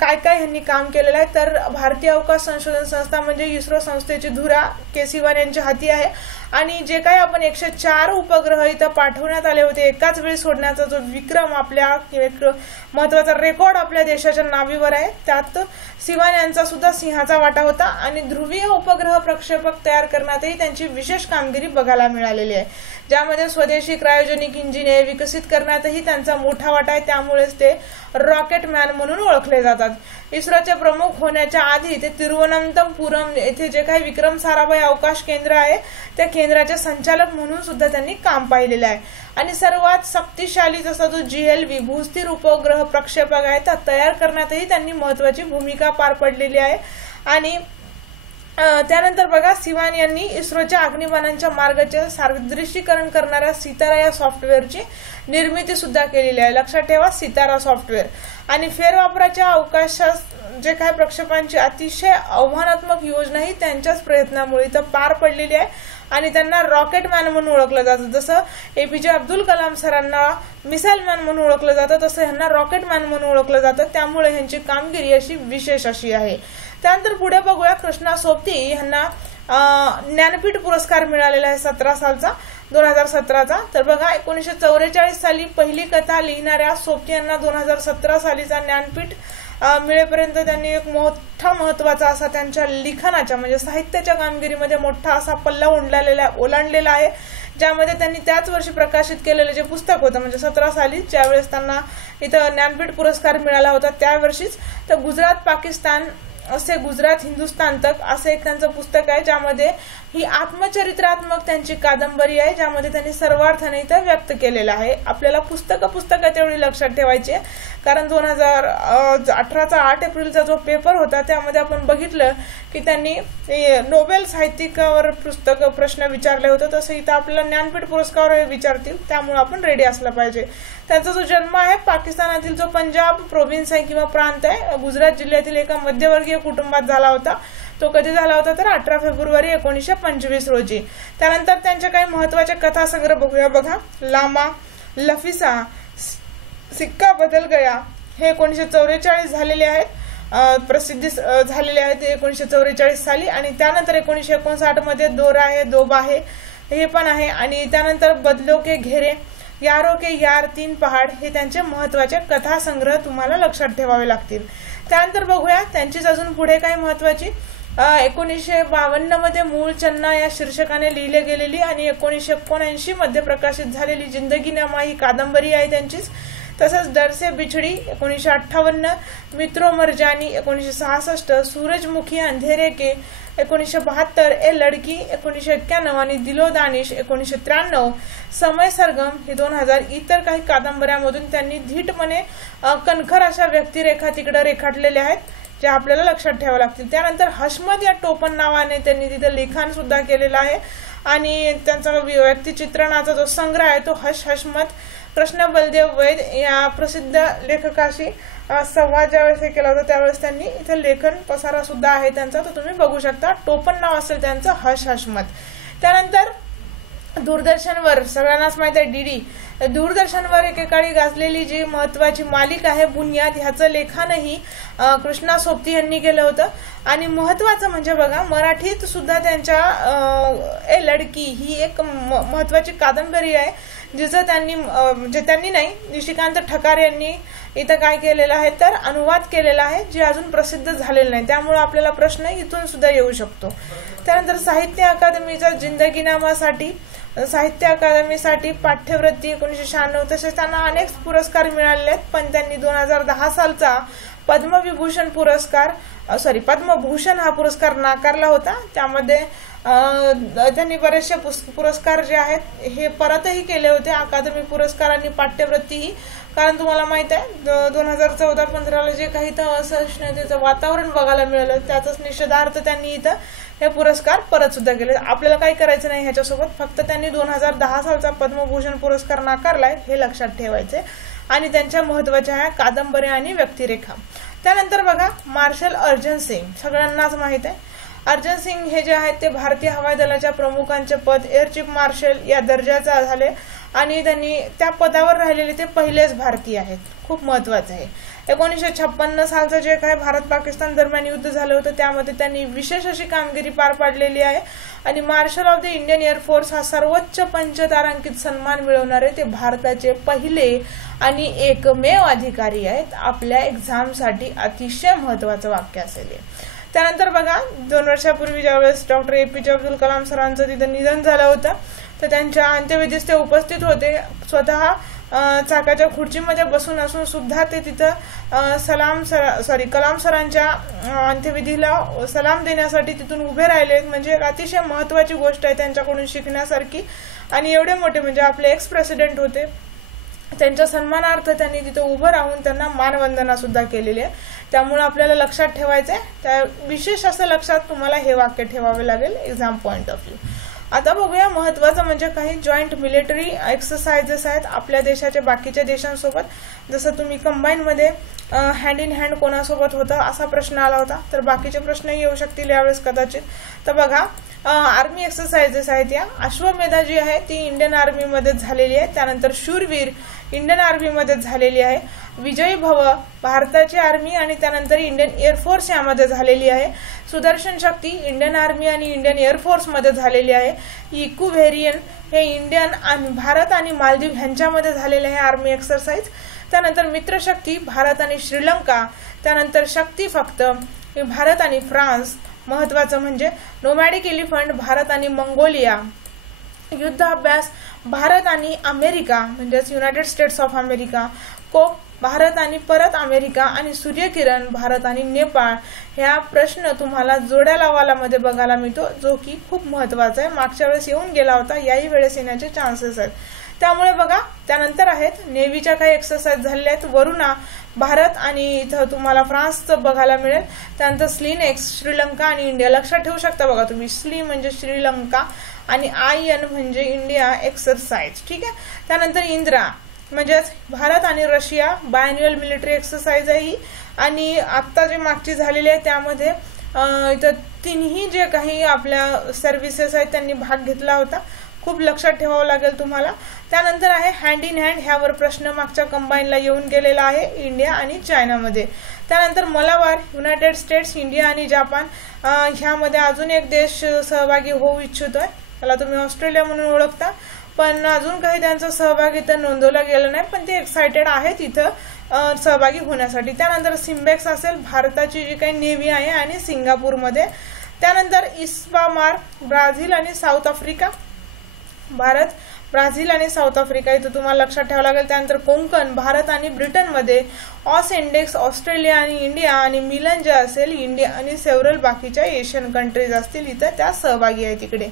काय काय ह्यांनी काम केलेलं आहे. तर भारतीय अवकाश संशोधन संस्था म्हणजे इस्रो संस्थेची धुरा के सिवान यांच्या हाती आहे आणि जे काही आपण 104 उपग्रह इथं पाठवण्यात आले होते एकाच वेळी सोडण्याचा जो विक्रम आपल्या महत्वाचा रेकॉर्ड आपल्या देशाच्या नावीवर आहे त्यात सिवान यांचा सुद्धा सिंहाचा वाटा होता आणि ध्रुवीय उपग्रह प्रक्षेपक तयार करण्यातही त्यांची विशेष कामगिरी बघायला मिळालेली आहे, ज्यामध्ये स्वदेशी क्रायोजेनिक इंजिने विकसित करण्यातही त्यांचा मोठा वाटा आहे. त्यामुळेच ते रॉकेट मॅन म्हणून ओळखले जातात. इस्रोचे प्रमुख होण्याच्या आधी ते तिरुवनंतपुरम येथे जे काही विक्रम साराभाई अवकाश केंद्र आहे त्या केंद्राचे संचालक म्हणून सुद्धा त्यांनी काम पाहिलेलं आहे आणि सर्वात शक्तिशाली जसा जो GLV भूस्थिर उपग्रह प्रक्षेपक आहे त्या तयार करण्यातही त्यांनी महत्वाची भूमिका पार पडलेली आहे. आणि त्यानंतर बघा सिवान यांनी इस्रोच्या अग्निबाणांच्या मार्गाचे सादृश्यीकरण करणाऱ्या सितारा या सॉफ्टवेअरची निर्मिती सुद्धा केलेली आहे. लक्षात ठेवा सितारा सॉफ्टवेअर. आणि फेरवापराच्या अवकाशात जे काही प्रक्षेपांची अतिशय आव्हानात्मक योजना ही त्यांच्याच प्रयत्नामुळे इथं पार पडलेली आहे आणि त्यांना रॉकेट मॅन म्हणून ओळखलं जातं. जसं APJ अब्दुल कलाम सरांना मिसाईल मॅन म्हणून ओळखलं जातं तसं ह्यांना रॉकेट मॅन म्हणून ओळखलं जातं. त्यामुळे ह्यांची कामगिरी अशी विशेष अशी आहे. त्यानंतर पुढे बघूया कृष्णा सोबती यांना ज्ञानपीठ पुरस्कार मिळालेला आहे 17 सालचा 2017चा. तर बघा 1944 साली पहिली कथा लिहिणाऱ्या सोबती यांना 2017 सालीचा ज्ञानपीठ मिळेपर्यंत त्यांनी एक मोठा महत्वाचा असा त्यांच्या लिखाणाच्या म्हणजे साहित्याच्या कामगिरीमध्ये मोठा असा पल्ला ओलांडलेला आहे, ज्यामध्ये त्यांनी त्याच वर्षी प्रकाशित केलेलं जे पुस्तक होतं म्हणजे 17 साली ज्यावेळेस त्यांना इथं ज्ञानपीठ पुरस्कार मिळाला होता त्यावर्षीच तर गुजरात पाकिस्तान असे गुजरात हिंदुस्तान तक असे एक त्यांचं पुस्तक आहे, ज्यामध्ये ही आत्मचरित्रात्मक त्यांची कादंबरी आहे ज्यामध्ये त्यांनी सर्वार्थाने इथं व्यक्त केलेलं आहे. आपल्याला पुस्तकं तेवढी लक्षात ठेवायची आहे कारण 2018चा 8 एप्रिलचा जो पेपर होता त्यामध्ये आपण बघितलं की त्यांनी नोबेल साहित्यिकावर पुस्तक प्रश्न विचारले होते, तसं इथं आपल्याला ज्ञानपीठ पुरस्कार विचारतील त्यामुळे आपण रेडी असलं पाहिजे. त्यांचा जो जन्म आहे पाकिस्तानातील जो पंजाब प्रोव्हिन्स आहे किंवा प्रांत आहे गुजरात जिल्ह्यातील एका मध्यवर्गीय कुटुंबात झाला होता. तो कधी झाला होता तर 18 फेब्रुवारी 1925 रोजी. त्यानंतर त्यांच्या काही महत्वाचे कथासंग्रह बघूया. बघा, लामा, लफिसा, सिक्का बदल गया हे 1944 झालेले आहेत, प्रसिद्ध झालेले आहेत 1944 साली. आणि त्यानंतर 1959 मध्ये दो राहे दो बाहे हे पण आहे. आणि त्यानंतर बदलो के घेरे, यारो के यार, तीन पहाड हे त्यांचे महत्वाचे कथासंग्रह तुम्हाला लक्षात ठेवावे लागतील. त्यानंतर बघूया त्यांचीच अजून पुढे काही महत्वाची 1952 मध्ये मूळ चन्ना या शीर्षकाने लिहिले गेलेली आणि 1979 मध्ये प्रकाशित झालेली जिंदगीनामा ही कादंबरी आहे त्यांचीच. तसंच डर से बिछडी 1958, मित्रो मरजानी 1966, सूरजमुखी अंधेरे के 1972, ए लडकी 1991 आणि दिलो दानिश 1993, समय सरगम हे 2000 इतर काही कादंबऱ्यांमधून त्यांनी धीटपणे कणखर अशा व्यक्तिरेखा तिकडे रेखाटलेल्या आहेत ज्या आपल्याला लक्षात ठेवाव्या लागतील. त्यानंतर हशमत या टोपण नावाने त्यांनी तिथे लिखाण सुद्धा केलेलं आहे आणि त्यांचा व्यक्तिचित्रणाचा जो संग्रह आहे तो हशमत कृष्ण बलदेव वैद या प्रसिद्ध लेखकाशी संवाद ज्यावेळेस केला होता त्यावेळेस त्यांनी इथे लेखन पसारा सुद्धा आहे त्यांचा, तो तुम्ही बघू शकता. टोपण नाव असेल त्यांचं हशमत. त्यानंतर दूरदर्शनवर सगळ्यांनाच माहित आहे डीडी, दूरदर्शनवर एकेकाळी गाजलेली जी महत्वाची मालिका आहे बुनियाद ह्याचं लेखनही कृष्णा सोबती यांनी केलं होतं. आणि महत्वाचं म्हणजे बघा मराठीत सुद्धा त्यांच्या ए लडकी ही एक महत्वाची कादंबरी आहे जिचं त्यांनी म्हणजे त्यांनी नाही निशिकांत ठकार यांनी इथं काय केलेलं आहे तर अनुवाद केलेला आहे जे अजून प्रसिद्ध झालेलं नाही, त्यामुळे आपल्याला प्रश्न इथून सुद्धा येऊ शकतो. त्यानंतर साहित्य अकादमीचा जिंदगीनामासाठी साहित्य अकादमीसाठी पाठ्यवृत्ती 1996, तसेच त्यांना अनेक पुरस्कार मिळाले आहेत. पण त्यांनी 2010 सालचा पद्मविभूषण पद्मभूषण हा पुरस्कार नाकारला होता. त्यामध्ये त्यांनी बरेचसे पुरस्कार जे आहेत हे परतही केले होते, अकादमी पुरस्कार आणि पाठ्यवृत्तीही. कारण तुम्हाला माहित आहे 2014-15 जे काही तर असहिष्णुतेचं वातावरण बघायला मिळालं त्याचाच निषेधार्थ त्यांनी इथं हे पुरस्कार परत सुद्धा केले. आपल्याला काही करायचं नाही ह्याच्यासोबत, फक्त त्यांनी 2010 सालचा पद्मभूषण पुरस्कार नाकारलाय हे लक्षात ठेवायचे. आणि त्यांच्या महत्वाच्या ह्या कादंबऱ्या आणि व्यक्तिरेखा. त्यानंतर बघा मार्शल अर्जन सिंग, सगळ्यांनाच माहित आहे अर्जन सिंग हे जे आहेत ते भारतीय हवाई दलाच्या प्रमुखांचे पद एअर चीफ मार्शल या दर्जाचा झाले आणि त्यांनी त्या पदावर राहिलेले ते पहिलेच भारतीय आहेत. खूप महत्वाचं आहे. 1956 सालचं जे काही भारत पाकिस्तान दरम्यान युद्ध झालं होतं त्यामध्ये त्यांनी विशेष अशी कामगिरी पार पाडलेली आहे. आणि marshal of the Indian Air Force हा सर्वोच्च पंचतारांकित सन्मान मिळवणारे ते भारताचे पहिले आणि एकमेव अधिकारी आहेत. आपल्या एक्झामसाठी अतिशय महत्वाचं वाक्य असेल. त्यानंतर बघा 2 वर्षापूर्वी ज्यावेळेस डॉक्टर APJ अब्दुल कलाम सरांचं तिथं निधन झालं होतं तर त्यांच्या अंत्यविधीस ते उपस्थित होते. स्वतः चाकाच्या खुर्चीमध्ये बसून असून सुद्धा ते तिथं कलाम सरांच्या अंत्यविधीला सलाम देण्यासाठी तिथून उभे राहिले. म्हणजे अतिशय महत्वाची गोष्ट आहे त्यांच्याकडून शिकण्यासारखी. आणि एवढे मोठे म्हणजे आपले एक्स प्रेसिडेंट होते त्यांच्या सन्मानार्थ त्यांनी तिथे उभं राहून त्यांना मानवंदना सुद्धा केलेली आहे. त्यामुळे आपल्याला लक्षात ठेवायचंय, त्या विशेष असं लक्षात तुम्हाला हे वाक्य ठेवावे लागेल एक्झाम पॉइंट ऑफ व्ह्यू. आता बघूया महत्वाचं म्हणजे काही जॉईंट मिलिटरी एक्सरसाइजेस आहेत आपल्या देशाच्या बाकीच्या देशांसोबत. जसं तुम्ही कंबाईन मध्ये हँड इन हँड कोणासोबत होतं असा प्रश्न आला होता तर बाकीचे प्रश्नही येऊ शकतील यावेळेस कदाचित. तर बघा आर्मी एक्सरसाइजेस आहेत या. अश्वमेधा जी आहे ती इंडियन आर्मी मध्ये झालेली आहे. त्यानंतर शूरवीर इंडियन आर्मी मध्ये झालेली आहे. विजयी भव भारताची आर्मी आणि त्यानंतर इंडियन एअरफोर्स यामध्ये झालेली आहे. सुदर्शन शक्ती इंडियन आर्मी आणि इंडियन एअरफोर्स मध्ये झालेली आहे. इक्युव्हेरियन हे इंडियन आणि भारत आणि मालदीव ह्यांच्यामध्ये झालेले आहे आर्मी एक्सरसाइज. त्यानंतर मित्रशक्ती भारत आणि श्रीलंका. त्यानंतर शक्ती फक्त भारत आणि फ्रान्स. महत्वाचं म्हणजे नोमॅडिक एलिफंट भारत आणि मंगोलिया. युद्ध अभ्यास भारत आणि अमेरिका म्हणजेच युनायटेड स्टेट्स ऑफ अमेरिका. कोप भारत आणि परत अमेरिका. आणि सूर्यकिरण भारत आणि नेपाळ. ह्या प्रश्न तुम्हाला जोड्या लावाला मध्ये बघायला मिळतो जो की खूप महत्वाचा आहे. मागच्या वेळेस येऊन गेला होता, याही वेळेस येण्याचे चान्सेस आहेत. त्यामुळे बघा त्यानंतर आहेत नेव्हीच्या काही एक्सरसाइज झालेल्या आहेत. वरुणा भारत आणि इथं तुम्हाला फ्रान्सचं बघायला मिळेल. त्यानंतर स्लिनेक्स श्रीलंका आणि इंडिया. लक्षात ठेवू शकता बघा तुम्ही, स्ली म्हणजे श्रीलंका आणि IN म्हणजे इंडिया एक्सरसाइज. ठीक आहे. त्यानंतर इंद्रा म्हणजेच भारत आणि रशिया. बायन्युअल मिलिटरी एक्सरसाइज आहे ही. आणि आता जे मागची झालेली आहे त्यामध्ये इथं तिन्ही जे काही आपल्या सर्व्हिसेस आहेत त्यांनी भाग घेतला होता. खूप लक्षात ठेवावं लागेल तुम्हाला. त्यानंतर आहे हँड इन हँड, ह्यावर प्रश्न मागच्या कंबाईनला येऊन गेलेला आहे इंडिया आणि चायनामध्ये. त्यानंतर मलाबार, युनायटेड स्टेट्स, इंडिया आणि जपान ह्यामध्ये अजून एक देश सहभागी होऊ इच्छितोय. त्याला तुम्ही ऑस्ट्रेलिया म्हणून ओळखता, पण अजून काही त्यांचा सहभाग इथं नोंदवला गेला नाही, पण ते एक्सायटेड आहेत इथं सहभागी होण्यासाठी. त्यानंतर सिम्बेक्स असेल, भारताची जी काही नेव्ही आहे आणि सिंगापूरमध्ये. त्यानंतर इस्बामार, ब्राझील आणि साऊथ आफ्रिका. भारत, ब्राझील आणि साऊथ आफ्रिका इथं तुम्हाला लक्षात ठेवावं लागेल. त्यानंतर कोंकण, भारत आणि ब्रिटनमध्ये. ऑस इंडेक्स, ऑस्ट्रेलिया आणि इंडिया. आणि मिलन जे असेल, इंडिया आणि सेव्हरल बाकीच्या एशियन कंट्रीज असतील इथं त्या सहभागी आहेत इकडे.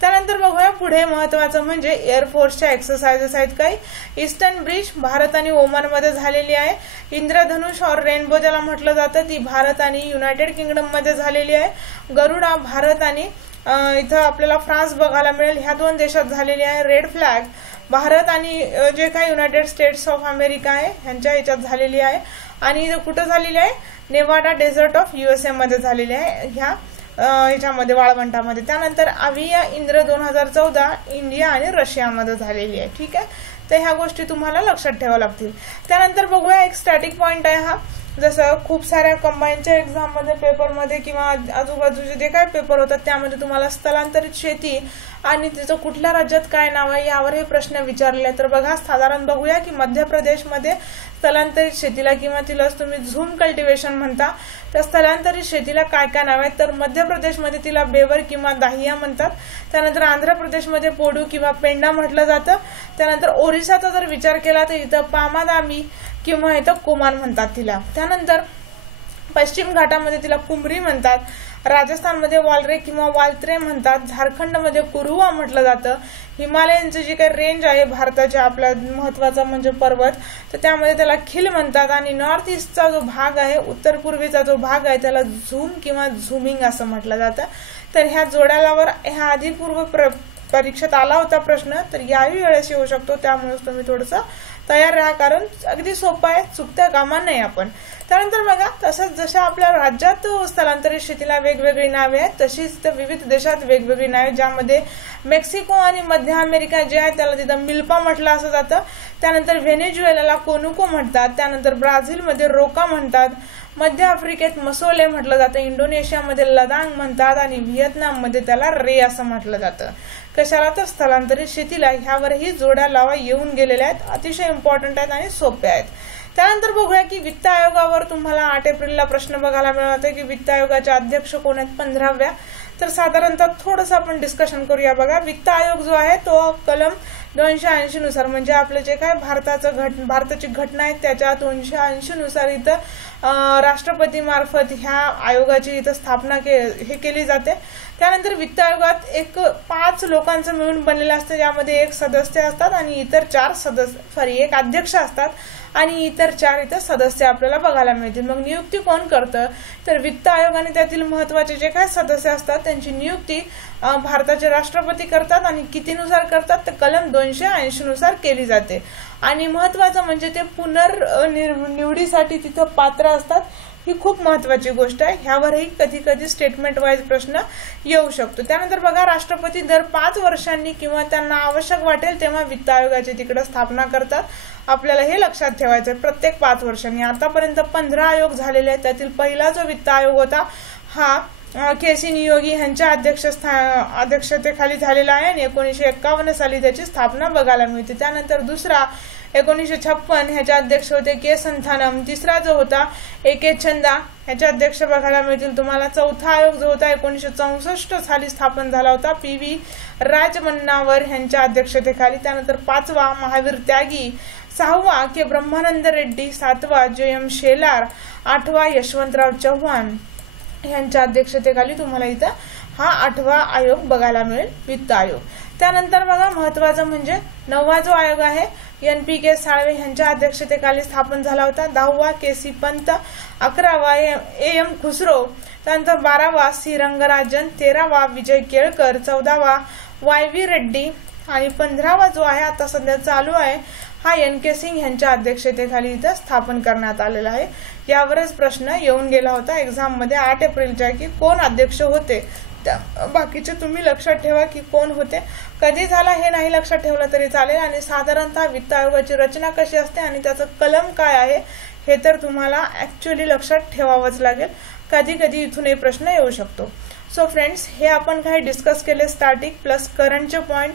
त्यानंतर बघूया पुढे महत्वाचं म्हणजे एअरफोर्सच्या एक्सरसाइजेस आहेत काही. ईस्टर्न ब्रिज भारत आणि ओमानमध्ये झालेली आहे. इंद्रधनुष और रेनबो ज्याला म्हटलं जातं ती भारत आणि युनायटेड किंगडम मध्ये झालेली आहे. गरुडा भारत आणि इथं आपल्याला फ्रान्स बघायला मिळेल, ह्या 2 देशात झालेली आहे. रेड फ्लॅग भारत आणि जे काही युनायटेड स्टेट्स ऑफ अमेरिका आहे ह्यांच्या ह्याच्यात झालेली आहे. आणि कुठं झालेली आहे, नेवाडा डेझर्ट ऑफ USA मध्ये झालेली आहे ह्या ह्याच्यामध्ये वाळवंटामध्ये. त्यानंतर आविया इंद्र 2014 इंडिया आणि रशियामध्ये झालेली आहे. ठीक आहे, तर ह्या गोष्टी तुम्हाला लक्षात ठेवाव्या लागतील. त्यानंतर बघूया एक स्टॅटिक पॉइंट आहे हा. जसं खूप साऱ्या कंबाईनच्या एक्झाम मध्ये पेपरमध्ये किंवा आजूबाजूचे जे काही पेपर होतात त्यामध्ये तुम्हाला स्थलांतरित शेती आणि तिचं कुठल्या राज्यात काय नाव आहे यावर हे प्रश्न विचारले. तर बघा साधारण बघूया की मध्य प्रदेशमध्ये स्थलांतरित शेतीला किंवा तिलाच तुम्ही झूम कल्टिवेशन म्हणता, त्या स्थलांतरित शेतीला काय काय नाव आहेत. तर मध्य प्रदेशमध्ये तिला बेवर किंवा दाहिया म्हणतात. त्यानंतर आंध्र प्रदेशमध्ये पोडू किंवा पेंडा म्हटलं जातं. त्यानंतर ओरिसाचा जर विचार केला तर इथं पामादामी किंवा इथं कोमान म्हणतात तिला. त्यानंतर पश्चिम घाटामध्ये तिला कुमरी म्हणतात. राजस्थानमध्ये वालरे किंवा वालत्रे म्हणतात. झारखंडमध्ये कुरुवा म्हटलं जातं. हिमालयनचं जे काही रेंज आहे भारताच्या आपला महत्वाचा म्हणजे पर्वत, तर त्यामध्ये त्याला खिल म्हणतात. आणि नॉर्थ ईस्टचा जो भाग आहे, उत्तर पूर्वेचा जो भाग आहे त्याला झूम किंवा झूमिंग असं म्हटलं जातं. तर ह्या जोड्यालावर ह्या आधी पूर्व परीक्षेत आला होता प्रश्न, तर याही वेळेस येऊ शकतो. त्यामुळे तुम्ही थोडंसं तयार राहा, कारण अगदी सोपं आहे, चुकता कामा नाही आपण. त्यानंतर बघा तसंच जशा आपल्या राज्यात स्थलांतरित शेतीला वेगवेगळी नावे आहेत तशीच विविध देशात वेगवेगळी नावे, ज्यामध्ये मेक्सिको आणि मध्य अमेरिका जे आहे त्याला तिथं मिल्पा म्हटलं असं जातं. त्यानंतर व्हेनेझुएलाला कोनुको म्हणतात. त्यानंतर ब्राझीलमध्ये रोका म्हणतात. मध्य आफ्रिकेत मसोले म्हटलं जातं. इंडोनेशियामध्ये लदांग म्हणतात. आणि व्हिएतनाममध्ये त्याला रे असं म्हटलं जातं. कशाला तर स्थलांतरित शेतीला. ह्यावरही जोड्या लावा येऊन गेलेल्या आहेत, अतिशय इम्पॉर्टंट आहेत आणि सोप्या आहेत. त्यानंतर बघूया की वित्त आयोगावर तुम्हाला 8 एप्रिलला प्रश्न बघायला मिळत आहे की वित्त आयोगाचे अध्यक्ष कोण आहेत 15व्या. तर साधारणतः थोडंसं आपण डिस्कशन करूया. बघा वित्त आयोग जो आहे तो कलम 280 नुसार म्हणजे आपलं जे काय भारताची घटना आहे त्याच्या 280 नुसार इथं राष्ट्रपती मार्फत ह्या आयोगाची इथं स्थापना केली जाते. त्यानंतर वित्त आयोगात 5 लोकांचं मिळून बनलेलं असतं, ज्यामध्ये 1 सदस्य असतात आणि इतर 4 एक अध्यक्ष असतात आणि इतर 4 इथं सदस्य आपल्याला बघायला मिळतील. मग नियुक्ती कोण करतं तर वित्त आयोग आणि त्यातील महत्वाचे जे काय सदस्य असतात त्यांची नियुक्ती भारताचे राष्ट्रपती करतात. आणि कितीनुसार करतात तर कलम 280 नुसार केली जाते. आणि महत्वाचं म्हणजे ते निवडीसाठी तिथं पात्र असतात. ही खूप महत्वाची गोष्ट आहे. ह्यावरही कधी कधी स्टेटमेंट वाईज प्रश्न येऊ शकतो. त्यानंतर बघा राष्ट्रपती दर 5 वर्षांनी किंवा त्यांना आवश्यक वाटेल तेव्हा वित्त आयोगाची तिकडे स्थापना करतात. आपल्याला हे लक्षात ठेवायचं आहे प्रत्येक 5 वर्षांनी. आतापर्यंत 15 आयोग झालेले आहेत. त्यातील पहिला जो वित्त आयोग होता हा के.सी. नियोगी यांच्या अध्यक्षतेखाली झालेला आहे आणि 1951 साली त्याची स्थापना बघायला मिळते. त्यानंतर दुसरा 1956 ह्याचे अध्यक्ष होते के. संथानम. तिसरा जो होता ए.के. चंदा ह्याचे अध्यक्ष बघायला मिळतील तुम्हाला. चौथा आयोग जो होता 1964 साली स्थापन झाला होता पी.व्ही. राजमन्नावर यांच्या अध्यक्षतेखाली. त्यानंतर 5वा महावीर त्यागी. 6वा के. ब्रह्मानंद रेड्डी. 7वा जे.एम. शेलार. 8वा यशवंतराव चव्हाण यांच्या अध्यक्षतेखाली तुम्हाला इथं हा 8वा आयोग बघायला मिळेल वित्त आयोग. त्यानंतर बघा महत्वाचं म्हणजे 9वा जो आयोग आहे NP.के. साळवे यांच्या अध्यक्षतेखाली स्थापन झाला होता. 10वा के.सी. पंत. 11वा A.M. खुसरो. त्यानंतर 12वा सी. रंगराजन. 13वा विजय केळकर. 14वा Y.V. रेड्डी. आणि 15वा जो आहे आता सध्या चालू आहे हा NK सिंग यांच्या अध्यक्षतेखाली इथं स्थापन करण्यात आलेला आहे। यावरच प्रश्न येऊन गेला होता एक्झाम मध्ये 8 एप्रिलच्या की कोण अध्यक्ष होते। बाकीचे तुम्ही लक्षात ठेवा की कोण होते, कधी झाला हे नाही लक्षात ठेवलं तरी चालेल, आणि साधारणतः वित्त आयोगाची रचना कशी असते आणि त्याचं कलम काय आहे हे तर तुम्हाला ऍक्च्युअली लक्षात ठेवावंच लागेल। कधी कधी इथून हे प्रश्न येऊ शकतो। सो फ्रेंड्स, हे आपण काही डिस्कस केले स्टॅटिक प्लस करंटचे पॉइंट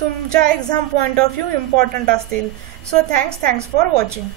तुमच्या exam point of view important असतील। So thanks for watching.